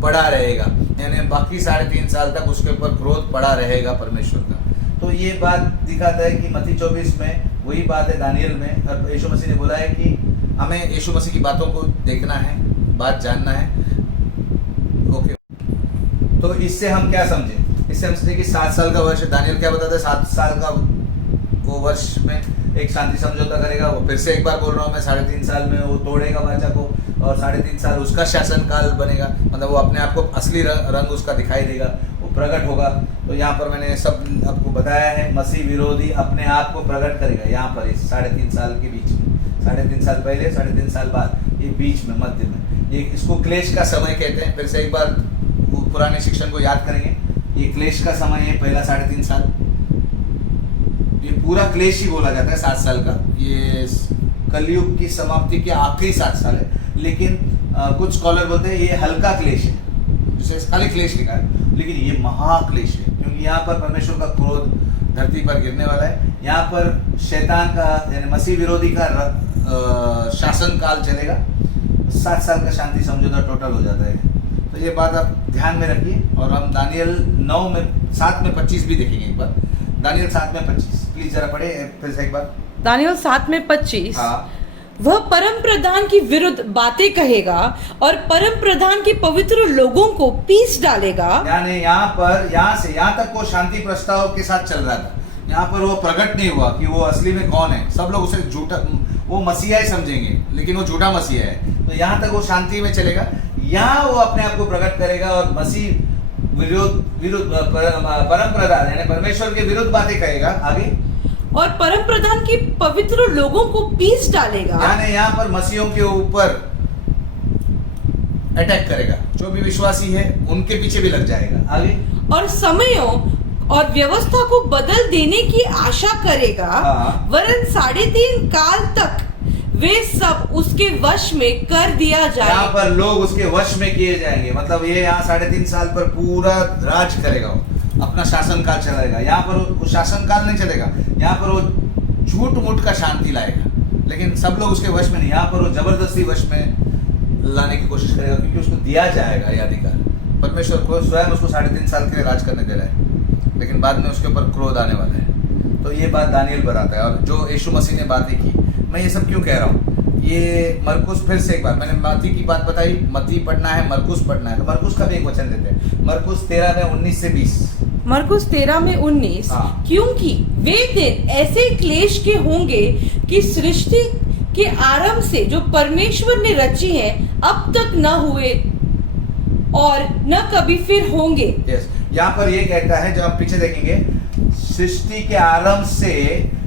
पड़ा रहेगा, यानी बाकी 3.5 साल तक उसके ऊपर क्रोध पड़ा रहेगा परमेश्वर का। तो ये बात दिखाता है कि मत्ती 24 में वही बात है दानियल में। और यीशु मसीह ने बोला है कि हमें यीशु मसीह की बातों को देखना है, बात जानना है। ओके, तो इससे हम क्या समझे? इससे हम समझे कि 7 साल का वर्ष, दानियल क्या बताता है, 7 साल का वो वर्ष में एक शांति समझौता करेगा। वो फिर से एक बार बोल रहा हूँ मैं, 3.5 साल में वो तोड़ेगा वाचा को और 3.5 साल उसका शासनकाल बनेगा, मतलब वो अपने आप को असली रंग उसका दिखाई देगा, वो प्रकट होगा। तो यहाँ पर मैंने सब आपको बताया है, मसीह विरोधी अपने आप को प्रकट करेगा यहाँ पर इस 3.5 साल के बीच में, 3.5 साल पहले 3.5 साल बाद, ये बीच में मध्य में, ये इसको क्लेश का समय कहते हैं। फिर से एक बार वो पुराने शिक्षण को याद करेंगे, ये क्लेश का समय है, पहला 3.5 साल, ये पूरा क्लेश ही बोला जाता है 7 साल का। ये कलयुग की समाप्ति के आखिरी 7 साल है, लेकिन कुछ स्कॉलर बोलते हैं ये हल्का क्लेश है, जिसे खाली क्लेश लिखा है, लेकिन ये महाक्लेश है, क्योंकि यहाँ पर परमेश्वर का क्रोध धरती पर गिरने वाला है। यहाँ पर शैतान का यानी मसीह विरोधी का शासन काल चलेगा, 7 साल का शांति समझौता टोटल हो जाता है। तो ये बात आप ध्यान में रखिए। और हम दानियल 7 में 25 भी देखेंगे एक बार। दानियल 7 में 25 प्लीज जरा पढ़े फिर से एक बार। दानियल 7 में 25। हाँ। वह परम प्रधान की विरुद्ध बातें कहेगा और परम प्रधान के पवित्र लोगों को पीस डालेगा। यानी यहाँ से यहाँ तक वो शांति प्रस्ताव के साथ चल रहा था। यहाँ पर वो प्रकट नहीं हुआ कि वो असली में कौन है। सब लोग उसे झूठा, वो मसीहा ही समझेंगे, लेकिन वो झूठा मसीहा है। तो यहाँ तक वो शांति में चलेगा, यहाँ वो अपने आप को प्रकट करेगा और मसीह विरुद्ध परम प्रधान यानी परमेश्वर के विरुद्ध बातें कहेगा आगे, और परम प्रधान के पवित्र लोगों को पीस डालेगा। यानी यहाँ पर मसीहों के ऊपर अटैक करेगा, जो भी विश्वासी है उनके पीछे भी लग जाएगा आगे, और समयों और व्यवस्था को बदल देने की आशा करेगा। वरन 3.5 काल तक वे सब उसके वश में कर दिया जाए। यहाँ पर लोग उसके वश में किए जाएंगे, मतलब ये यहाँ 3.5 साल पर पूरा राज करेगा, वो अपना शासन काल चलाएगा। यहाँ पर वो शासन काल नहीं चलेगा, यहाँ पर वो झूठ मूठ का शांति लाएगा, लेकिन सब लोग उसके वश में नहीं, यहाँ पर वो जबरदस्ती वश में लाने की कोशिश करेगा, क्योंकि उसको दिया जाएगा ये अधिकार। परमेश्वर को स्वयं उसको 3.5 साल के लिए राज करने दे रहा है, लेकिन बाद में उसके ऊपर क्रोध आने वाला है। तो ये बात दानियल बताता है। और जो यीशु मसीह ने बातें की, मैं ये सब क्यों कह रहा हूँ, ये मरकुस, फिर से एक बार मैंने मत्ती की बात बताई, मत्ती पढ़ना है, मरकुस पढ़ना है, तो मरकुस का भी एक वचन देते हैं, मरकुस 13 में 19 से 20। मरकुस 13 में 19। हाँ। क्योंकि वे दिन ऐसे क्लेश के होंगे कि सृष्टि के आरंभ से जो परमेश्वर ने रची है अब तक न हुए और न कभी फिर होंगे। यस, यहाँ पर ये कहता है, जो आप पीछे देखेंगे, सृष्टि के आरंभ से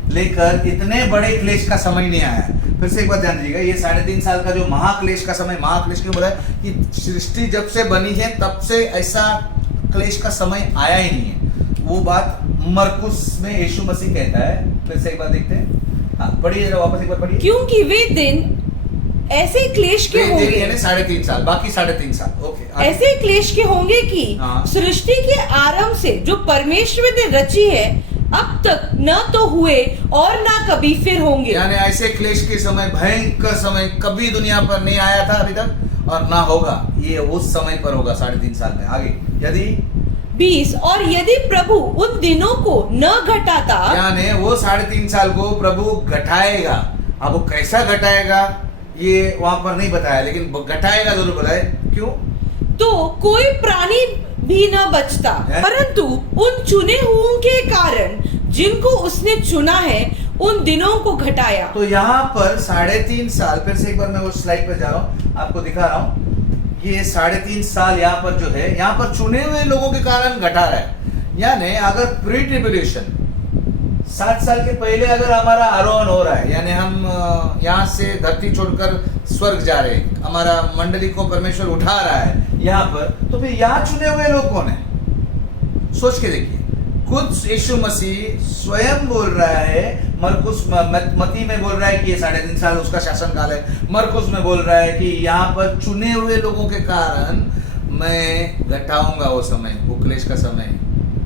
लेकर इतने बड़े क्लेश का समय नहीं आया है। फिर से एक बार ध्यान दीजिएगा, ये 3.5 साल का जो महाक्लेश का समय, महाक्लेश क्यों बोला है कि सृष्टि जब से बनी है तब से ऐसा क्लेश का समय आया ही नहीं है। वो बात मरकुस में यीशु मसीह कहता है। फिर से एक बार देखते हैं, हाँ, पढ़िए जरा वापस एक बार पढ़िए। क्योंकि वे दिन ऐसे क्लेश के होंगे, यानी 3.5 साल, बाकी 3.5 साल। ओके, ऐसे क्लेश के होंगे कि हाँ। सृष्टि के आरंभ से जो परमेश्वर ने रची है अब तक न तो हुए और ना कभी फिर होंगे। यानी ऐसे क्लेश के समय, भयंकर समय कभी दुनिया पर नहीं आया था अभी तक और ना होगा, ये उस समय पर होगा 3.5 साल में। आगे यदि 20 और यदि प्रभु उन दिनों को न घटाता, यानी वो 3.5 साल को प्रभु घटाएगा। अब वो कैसा घटाएगा ये वहां पर नहीं बताया, लेकिन घटाएगा जरूर बोला है। क्यों? तो कोई प्राणी भी न बचता, परंतु उन चुने हुओं के कारण जिनको उसने चुना है उन दिनों को घटाया। तो यहाँ पर 3.5 साल, फिर से एक बार मैं वो स्लाइड पर जा रहा हूँ, आपको दिखा रहा हूँ। ये 3.5 साल यहाँ पर जो है, यहाँ पर चुने हुए लोगों के कारण घटा रहा है। यानी अगर प्री ट्रिब्यूलेशन 7 साल के पहले अगर हमारा आरोहण हो रहा है, यानी हम यहाँ से धरती छोड़कर स्वर्ग जा रहे हैं, हमारा मंडली को परमेश्वर उठा रहा है यहाँ पर, तो फिर यहाँ चुने हुए लोग कौन है? सोच के देखिए। खुद यीशु मसीह स्वयं बोल रहा है, मरकुस मती में बोल रहा है कि ये 3.5 साल उसका शासन काल है। मरकुस में बोल रहा है कि यहाँ पर चुने हुए लोगों के कारण मैं घटाऊंगा वो समय, वो क्लेश का समय।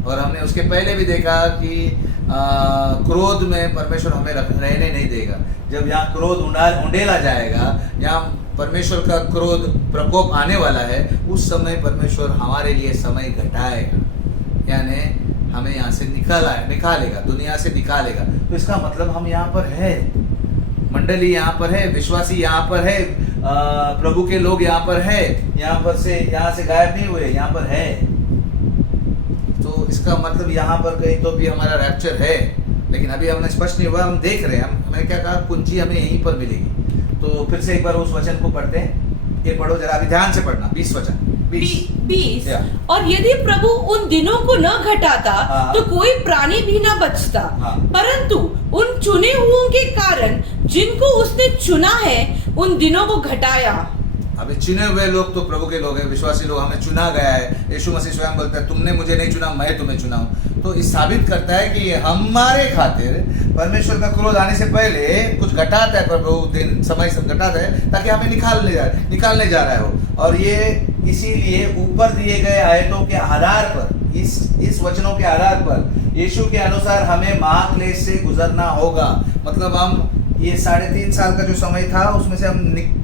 और हमने उसके पहले भी देखा कि क्रोध में परमेश्वर हमें रहने नहीं देगा। जब यहाँ क्रोध उंडेला जाएगा, यहाँ परमेश्वर का क्रोध प्रकोप आने वाला है, उस समय परमेश्वर हमारे लिए समय घटाएगा, यानी हमें यहाँ से निकालेगा, दुनिया से निकालेगा। तो इसका मतलब हम यहाँ पर है, मंडली यहाँ पर है, विश्वासी यहाँ पर है, प्रभु के लोग यहाँ पर है, यहाँ से गायब नहीं हुए, यहाँ पर है। तो इसका मतलब यहाँ पर कहीं तो भी हमारा रैप्चर है, लेकिन अभी हमने स्पष्ट नहीं हुआ, हम देख रहे हैं। मैंने क्या कहा, कुंजी हमें यहीं पर मिलेगी। तो फिर से एक बार उस वचन को पढ़ते हैं, ये पढ़ो जरा, अभी ध्यान से पढ़ना। 20 वचन 20 और यदि प्रभु उन दिनों को न घटाता, हाँ। तो कोई प्राणी भी न बचता, हाँ। परंतु उन चुने हुओं के कारण जिनको उसने चुना है उन दिनों को घटाया। अभी चुने हुए लोग तो प्रभु के लोग हैं, विश्वासी लोग, हमें चुना गया है। यीशु मसीह स्वयं बोलता है, तुमने मुझे नहीं चुना, मैं तुम्हें चुना हूं। तो इस साबित करता है कि हमारे खातिर परमेश्वर का क्रोध आने से पहले कुछ घटाता है, प्रभु दिन समय से घटाता है ताकि हमें निकालने जा रहा हो। और ये इसीलिए ऊपर दिए गए आयतों के आधार पर, इस वचनों के आधार पर यीशु के अनुसार हमें महाक्लेश से गुजरना होगा। मतलब हम ये 3.5 साल का जो समय था उसमें से हम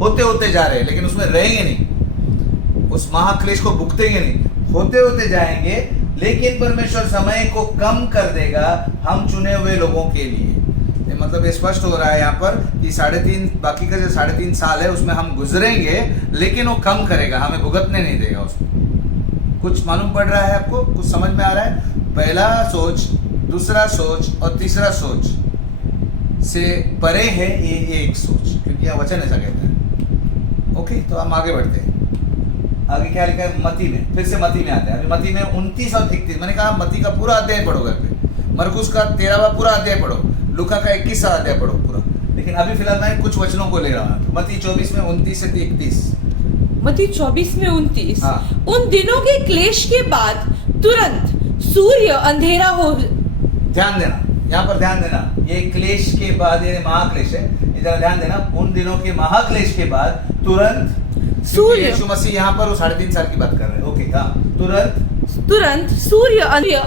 होते जा रहे हैं, लेकिन उसमें रहेंगे नहीं, उस महाक्लेश को भुगतेंगे नहीं, होते जाएंगे। लेकिन परमेश्वर समय को कम कर देगा हम चुने हुए लोगों के लिए। मतलब ये स्पष्ट हो रहा है यहाँ पर कि 3.5 बाकी का जो 3.5 साल है उसमें हम गुजरेंगे, लेकिन वो कम करेगा, हमें भुगतने नहीं देगा उसमें। कुछ मालूम पड़ रहा है आपको? कुछ समझ में आ रहा है? पहला सोच, दूसरा सोच और तीसरा सोच से परे है ये एक सोच, क्योंकि यह वचन ऐसा कहता है। ओके, तो हम आगे बढ़ते हैं। आगे क्या लिखा है मती में? फिर से मती में आते हैं। अभी मती में 29 और 31, मैंने कहा मती का पूरा अध्याय पढ़ो घर पे, मरकुस का 13वां पूरा अध्याय पढ़ो, लूका का 21वां अध्याय पढ़ो पूरा। लेकिन अभी फिलहाल मैं कुछ वचनों को ले रहा हूँ। मती 24 में 29 से 31। मती 24 में 29। हाँ। उन दिनों के क्लेश के बाद तुरंत सूर्य अंधेरा हो। ध्यान देना, यहाँ पर ध्यान देना, ये क्लेश के बाद, ये महाक्लेश है, इधर ध्यान देना। उन दिनों के महाक्लेश के बाद तुरंत सूर्य, यीशु मसीह यहाँ पर वो 3.5 साल की बात कर रहे हैं। ओके, हाँ, तुरंत सूर्य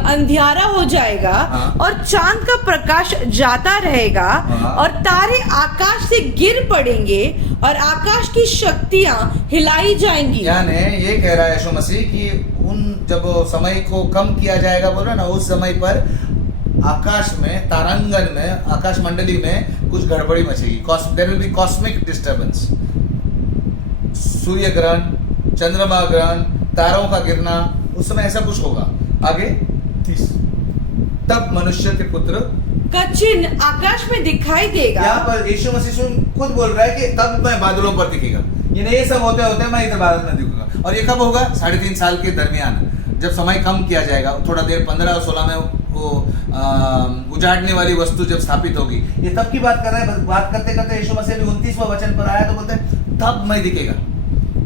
अंधियारा हो जाएगा। हाँ। और चांद का प्रकाश जाता रहेगा। हाँ। और तारे आकाश से गिर पड़ेंगे और आकाश की शक्तियां हिलाई जाएंगी। यानी ये कह रहा है यीशु मसीह कि उन जब समय को कम किया जाएगा, बोल रहे ना, उस समय पर आकाश में, तारांगन में, आकाश मंडली में कुछ गड़बड़ी मचेगी। There will be cosmic disturbance, सूर्य ग्रहण, चंद्रमा ग्रहण, तारों का गिरना, उस समय ऐसा कुछ होगा। आगे 30, तब मनुष्य के पुत्र का चिन्ह आकाश में दिखाई देगा। यहाँ पर यीशु मसीह खुद बोल रहा है कि तब मैं बादलों पर दिखेगा। ये सब होते मैं इधर बादल में दिखूंगा। और ये कब होगा? 3.5 साल के दरमियान, जब समय कम किया जाएगा, थोड़ा देर 15 और 16 में वो उजाड़ने वाली वस्तु जब स्थापित होगी। ये तब की बात कर रहे हैं। बात करते करते यीशु मसीह भी 29वां वचन पर आया तो बोलते हैं तब मैं दिखेगा।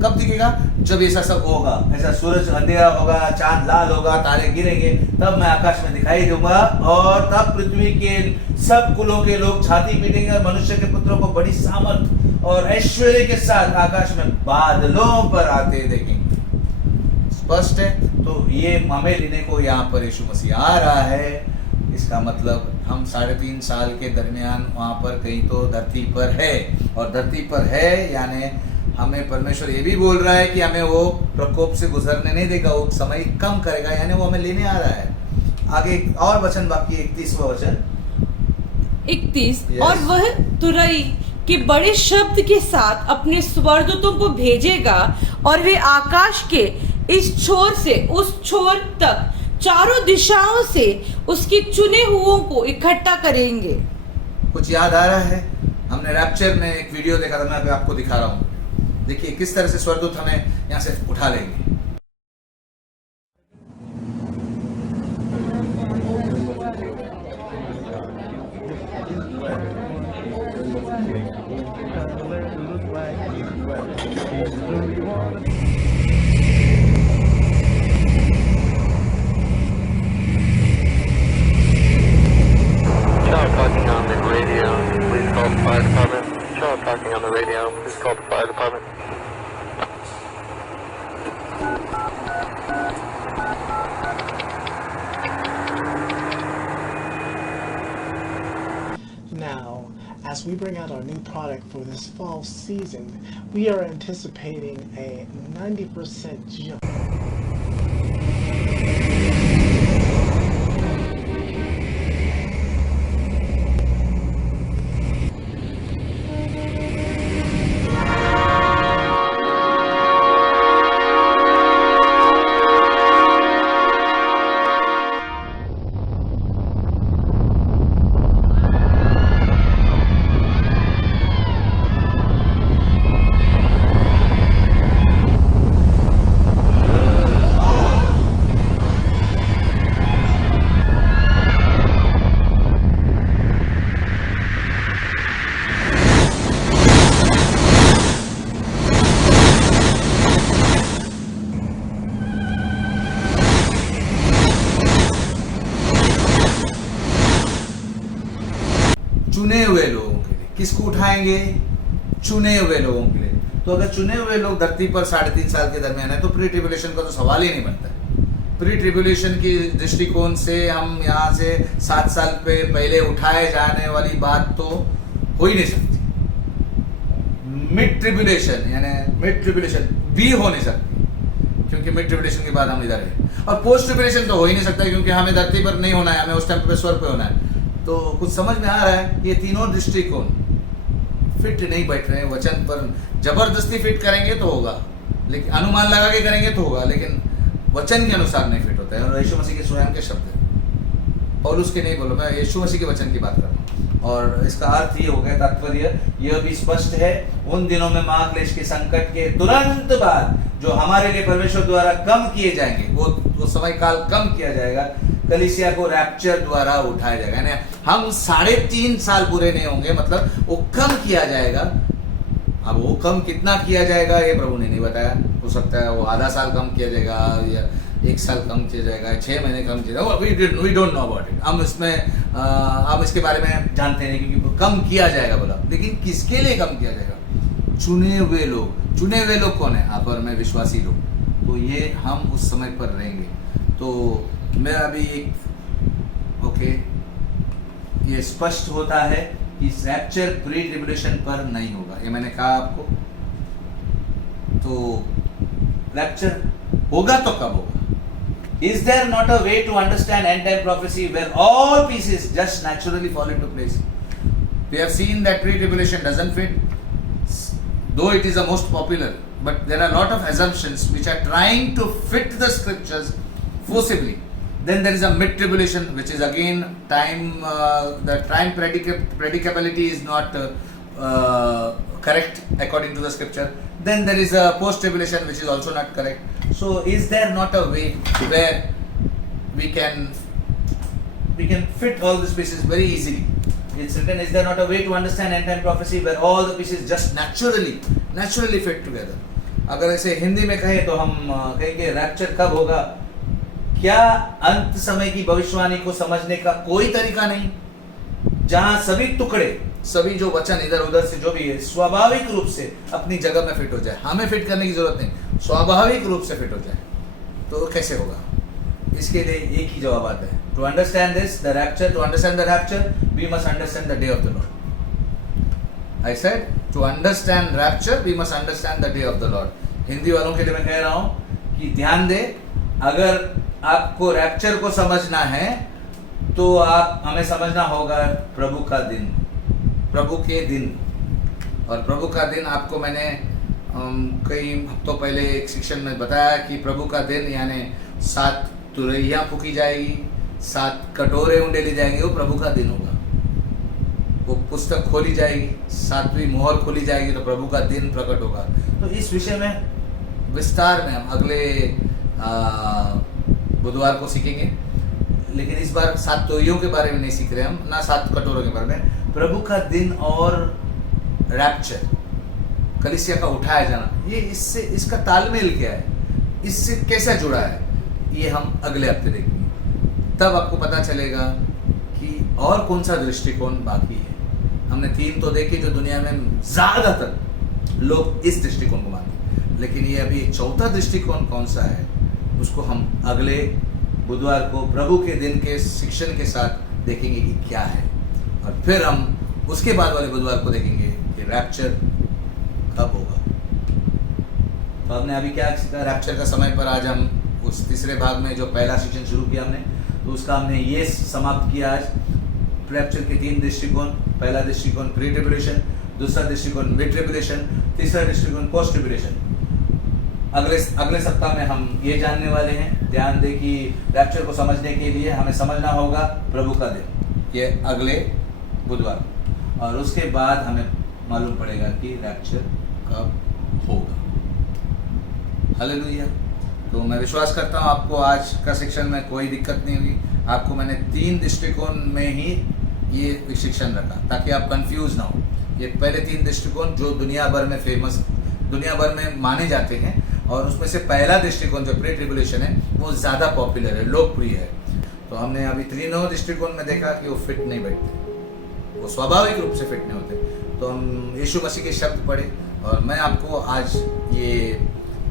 कब दिखेगा? जब ऐसा सब होगा, ऐसा सूरज अंधेरा होगा, चांद लाल होगा, तारे गिरेंगे, तब मैं आकाश में दिखाई दूंगा और तब पृथ्वी के सब कुलों के लोग छाती पीटेंगे और मनुष्य के पुत्रों को बड़ी सामर्थ और ऐश्वर्य के साथ आकाश में बादलों पर आते देखेंगे। स्पष्ट है? तो ये हमें लेने को यहाँ पर यीशु मसीह आ रहा है। इसका मतलब हम 3.5 साल के दरमियान वहाँ पर कहीं तो धरती पर है, और धरती पर है यानी हमें परमेश्वर ये भी बोल रहा है कि हमें वो प्रकोप से गुजरने नहीं देगा, वो समय कम करेगा, यानी वो हमें लेने आ रहा है। आगे एक और वचन बाकी, 31वां वचन 31। और वह तुरई के बड़े शब्द के साथ अपने स्वर्गदूतों को भेजेगा और वे आकाश के इस छोर से उस छोर तक चारों दिशाओं से उसके चुने हुओं को इकट्ठा करेंगे। कुछ याद आ रहा है? हमने रैप्चर में एक वीडियो देखा था, मैं अभी आपको दिखा रहा हूँ। देखिए किस तरह से स्वर्गदूत हमें यहाँ से उठा लेंगे। Talking on the radio, please call the fire department. Charles talking on the radio, please call the fire department. Now, as we bring out our new product for this fall season, we are anticipating a 90% jump. चुने हुए लोगों के लिए। किसको उठाएंगे? चुने हुए लोगों के लिए। तो अगर चुने हुए लोग धरती पर 3.5 साल के दरमियान है तो प्री ट्रिब्यूलेशन का तो सवाल ही नहीं बनता है। प्री ट्रिब्यूलेशन की दृष्टिकोण से हम यहाँ से 7 साल पे पहले उठाए जाने वाली बात तो हो ही नहीं सकती। मिड ट्रिब्यूलेशन यानी मिड ट्रिब्यूलेशन भी हो नहीं सकती, क्योंकि मिड ट्रिब्यूलेशन के बाद हम इधर है। और पोस्ट ट्रिब्यूलेशन तो हो ही नहीं सकता, क्योंकि हमें धरती पर नहीं होना है, हमें उस टाइम पे स्वर्ग पे होना है। तो कुछ समझ में आ रहा है? ये तीनों दृष्टिकोण फिट नहीं बैठ रहे हैं वचन पर। जबरदस्ती फिट करेंगे तो होगा, लेकिन अनुमान लगा के करेंगे तो होगा, लेकिन वचन के अनुसार नहीं फिट होता है। और यीशु मसीह के स्वयं के शब्द है, और उसके नहीं बोलो, मैं यीशु मसीह के वचन की बात कर रहा हूँ। और इसका अर्थ ये हो गया, तात्पर्य यह भी स्पष्ट है, उन दिनों में महाक्लेश के संकट के तुरंत बाद जो हमारे लिए परमेश्वर द्वारा कम किए जाएंगे, वो समय काल कम किया जाएगा, कलीसिया को रैप्चर द्वारा उठाया जाएगा। यानी हम 3.5 साल पूरे नहीं होंगे, मतलब वो कम किया जाएगा। अब वो कम कितना किया जाएगा ये प्रभु ने नहीं बताया। हो सकता है वो आधा साल कम किया जाएगा, या 1 साल कम किया जाएगा, 6 महीने कम किया जाएगा। We don't know about it. हम इसके बारे में जानते नहीं, क्योंकि कम किया जाएगा बोला, लेकिन किसके लिए कम किया जाएगा? चुने हुए लोग। चुने हुए लोग कौन है? आप और मैं, विश्वासी लोग। तो ये हम उस समय पर रहेंगे। तो मैं अभी ये स्पष्ट होता है कि रैप्चर प्री ट्रिब्यूलेशन पर नहीं होगा, ये मैंने कहा आपको। तो रैप्चर होगा तो कब होगा? Is there not a way to understand end time prophecy where all pieces just naturally fall into place? We have seen that pre tribulation doesn't fit, though it is the most popular, but there are a lot of assumptions which are trying to fit the scriptures forcibly. Then there is a mid tribulation, which is again time, the time predicability is not correct according to the scripture. Then there is a post tribulation, which is also not correct. So is there not a way where we can fit all these pieces very easily? It's written, is there not a way to understand end time prophecy where all the pieces just naturally fit together? अगर ऐसे हिंदी में कहें तो हम कहेंगे रैप्चर कब होगा। क्या अंत समय की भविष्यवाणी को समझने का कोई तरीका नहीं, जहां सभी टुकड़े, सभी जो वचन इधर उधर से जो भी है स्वाभाविक रूप से अपनी जगह में फिट हो जाए, हमें फिट करने की जरूरत नहीं, स्वाभाविक रूप से फिट हो जाए, तो कैसे होगा? इसके लिए एक ही जवाब आता है, to understand this the rapture, to understand the rapture we must understand the day of the Lord. I said to understand rapture we must understand the day of the Lord. Hindi वालों के लिए मैं कह रहा हूं कि ध्यान दे, अगर आपको रैप्चर को समझना है तो हमें समझना होगा प्रभु का दिन, प्रभु के दिन। और प्रभु का दिन आपको मैंने कई हफ्तों पहले एक शिक्षण में बताया कि प्रभु का दिन यानी 7 तुरैयां फूकी जाएगी, 7 कटोरे उंडेली जाएंगे, वो प्रभु का दिन होगा। वो पुस्तक खोली जाएगी, 7वीं मोहर खोली जाएगी, तो प्रभु का दिन प्रकट होगा। तो इस विषय में विस्तार में हम अगले बुधवार को सीखेंगे, लेकिन इस बार 7 तोइयों के बारे में नहीं सीख रहे हम, ना 7 कटोरों के बारे में। प्रभु का दिन और रैप्चर, कलीसिया का उठाया जाना, ये इससे इसका तालमेल क्या है, इससे कैसा जुड़ा है, ये हम अगले हफ्ते देखेंगे। तब आपको पता चलेगा कि और कौन सा दृष्टिकोण बाकी है। हमने 3 तो देखे जो दुनिया में ज्यादातर लोग इस दृष्टिकोण को मानते, लेकिन ये अभी एक चौथा दृष्टिकोण कौन सा है, उसको हम अगले बुधवार को प्रभु के दिन के शिक्षण के साथ देखेंगे कि क्या है, और फिर हम उसके बाद वाले बुधवार को देखेंगे कि रैप्चर कब होगा। तो हमने अभी क्या सीखा रैप्चर का समय पर। आज हम उस तीसरे भाग में जो पहला शिक्षण शुरू किया हमने, तो उसका हमने ये समाप्त किया आज, रैप्चर के 3 दृष्टिकोण। पहला दृष्टिकोण प्री ट्रिब्यूलेशन, दूसरा दृष्टिकोण मिड ट्रिब्यूलेशन, तीसरा दृष्टिकोण पोस्ट ट्रिब्यूलेशन। अगले सप्ताह में हम ये जानने वाले हैं, ध्यान दें कि रैप्चर को समझने के लिए हमें समझना होगा प्रभु का दिन, ये अगले बुधवार, और उसके बाद हमें मालूम पड़ेगा कि रैप्चर कब होगा। हालेलुया। तो मैं विश्वास करता हूँ आपको आज का शिक्षण में कोई दिक्कत नहीं हुई। आपको मैंने 3 दृष्टिकोण में ही ये शिक्षण रखा ताकि आप कंफ्यूज ना हो। ये पहले 3 दृष्टिकोण जो दुनिया भर में फेमस, दुनिया भर में माने जाते हैं, और उसमें से पहला दृष्टिकोण जो प्री ट्रिब्यूलेशन है वो ज़्यादा पॉपुलर है, लोकप्रिय है। तो हमने अभी 3 दृष्टिकोण में देखा कि वो फिट नहीं बैठते, वो स्वाभाविक रूप से फिट नहीं होते। तो हम यीशु मसीह के शब्द पढ़े, और मैं आपको आज ये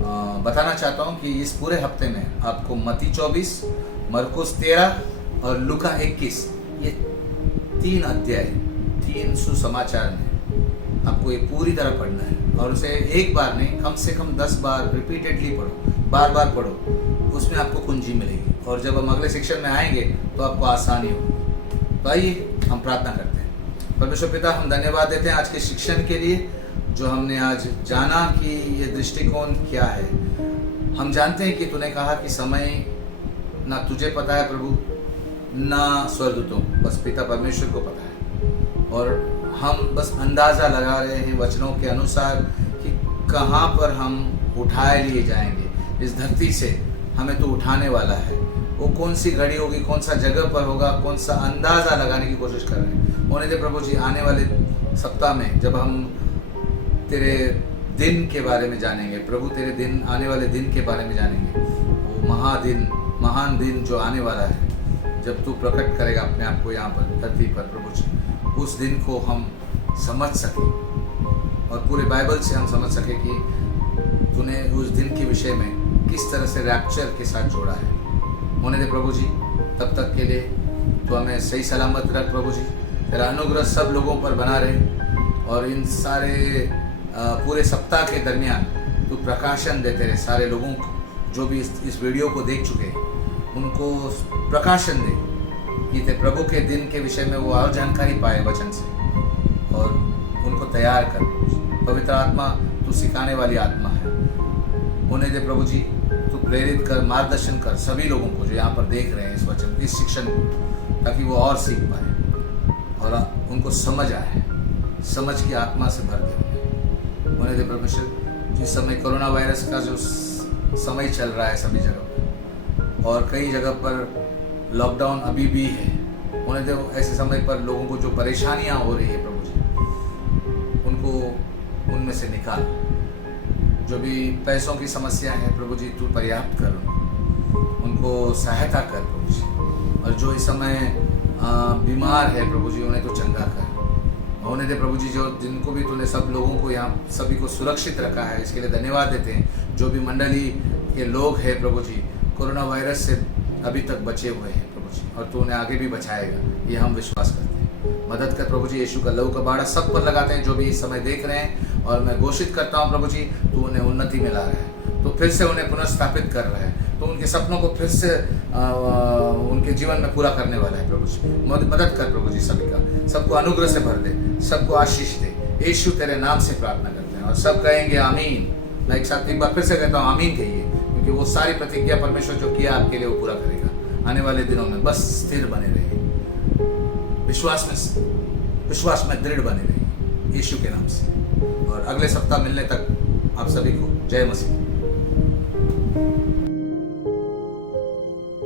बताना चाहता हूँ कि इस पूरे हफ्ते में आपको मत्ती 24, मरकुस 13 और लूका 21, ये 3 अध्याय, 3 सुसमाचार में आपको ये पूरी तरह पढ़ना है, और उसे एक बार नहीं, कम से कम 10 बार रिपीटेडली पढ़ो, बार बार पढ़ो, उसमें आपको कुंजी मिलेगी। और जब हम अगले सेक्शन में आएंगे तो आपको आसानी होगी। तो आइए हम प्रार्थना करते हैं। परमेश्वर पिता, हम धन्यवाद देते हैं आज के शिक्षण के लिए, जो हमने आज जाना कि ये दृष्टिकोण क्या है। हम जानते हैं कि तूने कहा कि समय ना तुझे पता है प्रभु, ना स्वर्गदूतों को, बस पिता परमेश्वर को पता है। और हम बस अंदाज़ा लगा रहे हैं वचनों के अनुसार कि कहाँ पर हम उठाए लिए जाएंगे इस धरती से, हमें तो उठाने वाला है। वो कौन सी घड़ी होगी, कौन सा जगह पर होगा, कौन सा अंदाज़ा लगाने की कोशिश कर रहे हैं। होने दे प्रभु जी, आने वाले सप्ताह में जब हम तेरे दिन के बारे में जानेंगे प्रभु, तेरे दिन, आने वाले दिन के बारे में जानेंगे, वो महादिन, महान दिन जो आने वाला है, जब तू प्रकट करेगा अपने आप को यहाँ पर धरती पर प्रभु जी, उस दिन को हम समझ सकें, और पूरे बाइबल से हम समझ सकें कि तूने उस दिन के विषय में किस तरह से रैप्चर के साथ जोड़ा है। होने दे प्रभु जी, तब तक के लिए तो हमें सही सलामत रख प्रभु जी। तेरा अनुग्रह सब लोगों पर बना रहे, और इन सारे पूरे सप्ताह के दरमियान तू प्रकाशन दे तेरे सारे लोगों को, जो भी इस वीडियो को देख चुके हैं, उनको प्रकाशन दे कि ते प्रभु के दिन के विषय में वो और जानकारी पाए वचन से, और उनको तैयार कर। पवित्र आत्मा तू सिखाने वाली आत्मा है। होने दे प्रभु जी, तू प्रेरित कर, मार्गदर्शन कर सभी लोगों को जो यहाँ पर देख रहे हैं इस वचन, इस शिक्षण को, ताकि वो और सीख पाए और उनको समझ आए, समझ की आत्मा से भर दे। होने दे परमेश्वर, जिस समय कोरोना वायरस का जो समय चल रहा है सभी जगह, और कई जगह पर लॉकडाउन अभी भी है, होने दे ऐसे समय पर लोगों को जो परेशानियां हो रही है प्रभु जी, उनको उनमें से निकाल। जो भी पैसों की समस्या है प्रभु जी तू पर्याप्त कर उनको सहायता कर प्रभु जी। और जो इस समय बीमार है प्रभु जी उन्हें तो चंगा कर होने दे प्रभु जी। जो जिनको भी तूने सब लोगों को यहाँ सभी को सुरक्षित रखा है इसके लिए धन्यवाद देते हैं। जो भी मंडली के लोग हैं प्रभु जी कोरोना वायरस से अभी तक बचे हुए हैं प्रभु जी और तू उन्हें आगे भी बचाएगा ये हम विश्वास करते हैं। मदद कर प्रभु जी। यीशु का लहू का बाड़ा सब पर लगाते हैं जो भी इस समय देख रहे हैं और मैं घोषित करता हूँ प्रभु जी तू उन्हें उन्नति में ला रहा है तो फिर से उन्हें पुनर्स्थापित कर रहा है तो उनके सपनों को फिर से उनके जीवन में पूरा करने वाला है प्रभु जी। मदद कर प्रभु जी सभी का सबको अनुग्रह से भर दे सबको आशीष दे यीशु तेरे नाम से प्रार्थना करते हैं और सब कहेंगे आमीन। मैं एक बार फिर से कहता हूँ आमीन कहिए क्योंकि वो सारी प्रतिज्ञा परमेश्वर जो किया आपके लिए वो पूरा करेगा आने वाले दिनों में। बस स्थिर बने रहिए विश्वास में दृढ़ बने रहिए यीशु के नाम से। और अगले सप्ताह मिलने तक आप सभी को जय मसीह।